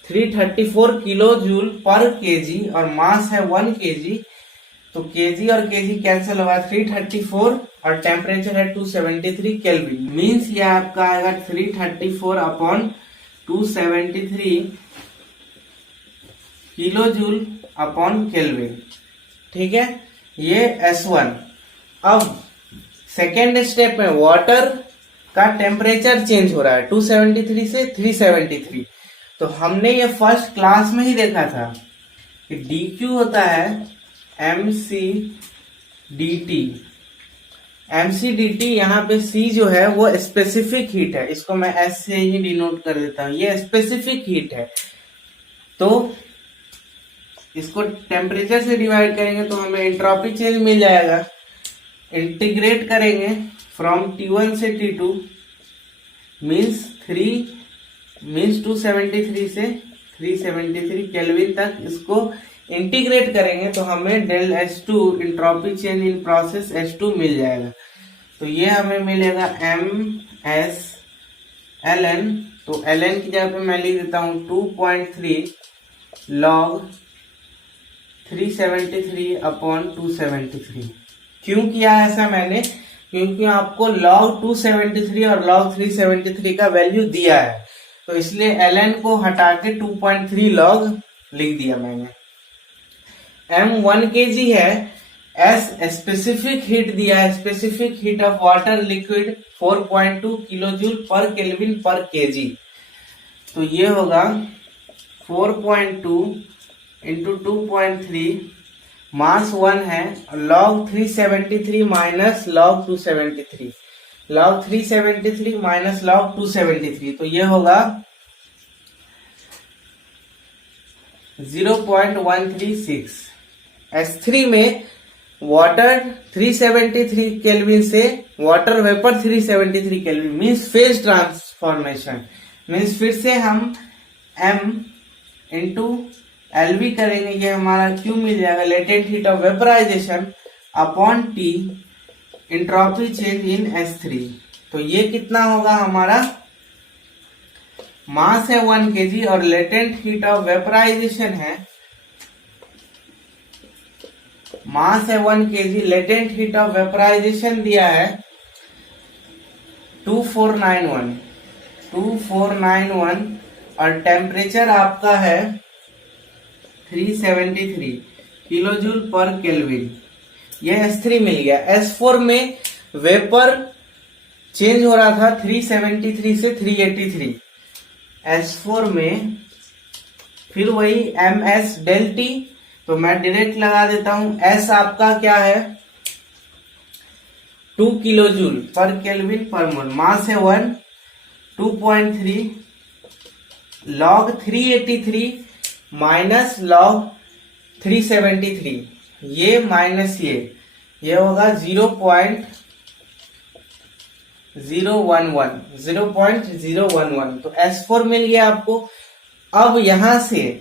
334 kilo joule पर केजी और मास है 1 केजी। तो केजी और केजी कैंसिल होगा 334 और टेम्परेचर है 273 केल्विन। मीन्स ये आपका आएगा 334 upon 273 kilo joule upon kelvin. ठीक है, ये S1। अब सेकेंड स्टेप में वाटर का टेम्परेचर चेंज हो रहा है 273 से 373। तो हमने ये फर्स्ट क्लास में ही देखा था कि dq होता है mc/dt। mc/dt यहाँ पे c जो है वो स्पेसिफिक हीट है, इसको मैं s से ही डिनोट कर देता हूँ, ये स्पेसिफिक हीट है। तो इसको टेम्परेचर से डिवाइड करेंगे तो हमें एंट्रोपी चेंज मिल जाएगा। इंटीग्रेट करेंगे फ्रॉम T1 से T2 मीन्स 273 से 373 केल्विन तक इसको इंटीग्रेट करेंगे तो हमें del S2 entropy change in process S2 मिल जाएगा। तो ये हमें मिलेगा MS ln। तो ln की जगह पे मैं लिख देता हूँ 2.3 log 373 अपॉन 273। क्यों किया ऐसा मैंने? क्योंकि आपको log 273 और log 373 का वैल्यू दिया है, तो इसलिए ln को हटा के 2.3 log लिख दिया मैंने। m 1 kg है, s स्पेसिफिक हीट दिया है, specific heat of water liquid 4.2 kilo joule पर केल्विन पर केजी। तो ये होगा 4.2 इंटू 2.3, मास 1 है, log 373 minus log 273, log 373 minus log 273। तो ये होगा 0.136। S3 में वाटर 373 केल्विन से water vapour 373 kelvin means phase transformation. Means फिर से हम m इंटू LV करेंगे, ये हमारा Q मिल जाएगा latent heat of vaporisation upon T entropy change in S3। तो ये कितना होगा हमारा? मास है 1 kg और लेटेंट हीट ऑफ वेपराइजेशन है, मास है 1 kg, latent heat of vaporisation दिया है 2491 और टेम्परेचर आपका है 373 किलो जूल पर केल्विन। यह S3 मिल गया। S4 में वेपर चेंज हो रहा था 373 से 383। S4 में फिर वही MS डेल T, तो मैं डायरेक्ट लगा देता हूं। S आपका क्या है 2 किलो जूल पर केल्विन पर मोल, मास है 1, 2.3 log 383 माइनस log 373, ये माइनस ये होगा 0.011। तो S4 मिल गया आपको। अब यहां से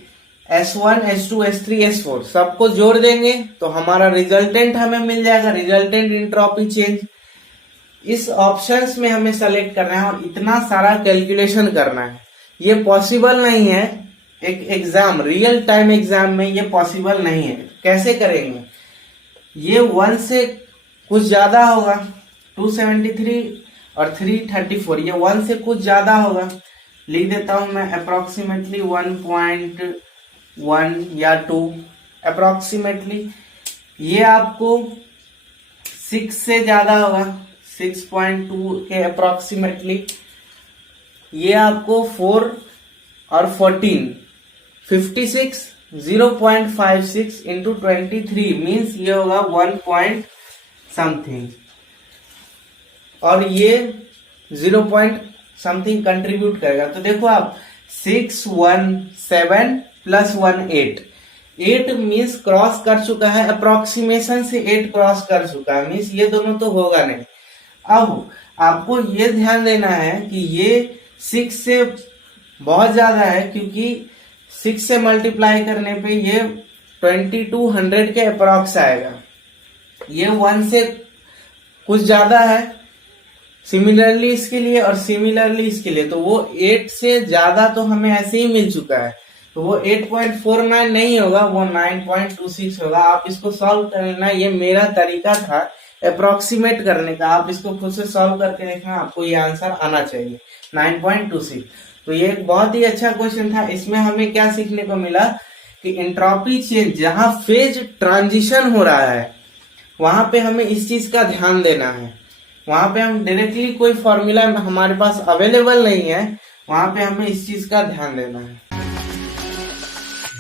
S1 S2 S3 S4 सबको जोड़ देंगे तो हमारा रिजल्टेंट हमें मिल जाएगा, रिजल्टेंट इंट्रोपी चेंज। इस ऑप्शंस में हमें सेलेक्ट करना है और इतना सारा कैलकुलेशन करना है। ये पॉसिबल नहीं है, एक एग्जाम रियल टाइम एग्जाम में ये पॉसिबल नहीं है। कैसे करेंगे? ये 1 से कुछ ज्यादा होगा, 273 और 334, ये 1 से कुछ ज्यादा होगा। लिख देता हूं मैं अप्रोक्सीमेटली 1.1 या 2 अप्रोक्सीमेटली। ये आपको 6 से ज्यादा होगा, 6.2 के अप्रोक्सीमेटली। ये आपको 4 और 14 56 0.56 इंटू 23 मीन्स ये होगा 1 पॉइंट समथिंग, और ये 0 पॉइंट समथिंग कंट्रीब्यूट करेगा। तो देखो आप 617 प्लस 1 8 मीन्स क्रॉस कर चुका है, अप्रोक्सीमेशन से 8 क्रॉस कर चुका है, मीन्स ये दोनों तो होगा नहीं। अब आपको ये ध्यान देना है कि ये 6 से बहुत ज्यादा है, क्योंकि 6 से मल्टीप्लाई करने पे ये 2200 के अप्रॉक्स आएगा। ये 1 से कुछ ज्यादा है सिमिलरली इसके लिए और सिमिलरली इसके लिए, तो वो 8 से ज्यादा तो हमें ऐसे ही मिल चुका है, तो वो 8.49 नहीं होगा, वो 9.26 होगा। आप इसको सॉल्व करना, ये मेरा तरीका था अप्रोक्सीमेट करने का, आप इसको खुद से सॉल्व करके देखना, आपको ये आंसर आना चाहिए 9.26। तो ये एक बहुत ही अच्छा क्वेश्चन था। इसमें हमें क्या सीखने को मिला कि एंट्रोपी चेंज, जहां फेज ट्रांजिशन हो रहा है वहां पे हमें इस चीज का ध्यान देना है। वहां पे हम डायरेक्टली कोई फॉर्मूला हमारे पास अवेलेबल नहीं है, वहां पे हमें इस चीज का ध्यान देना है।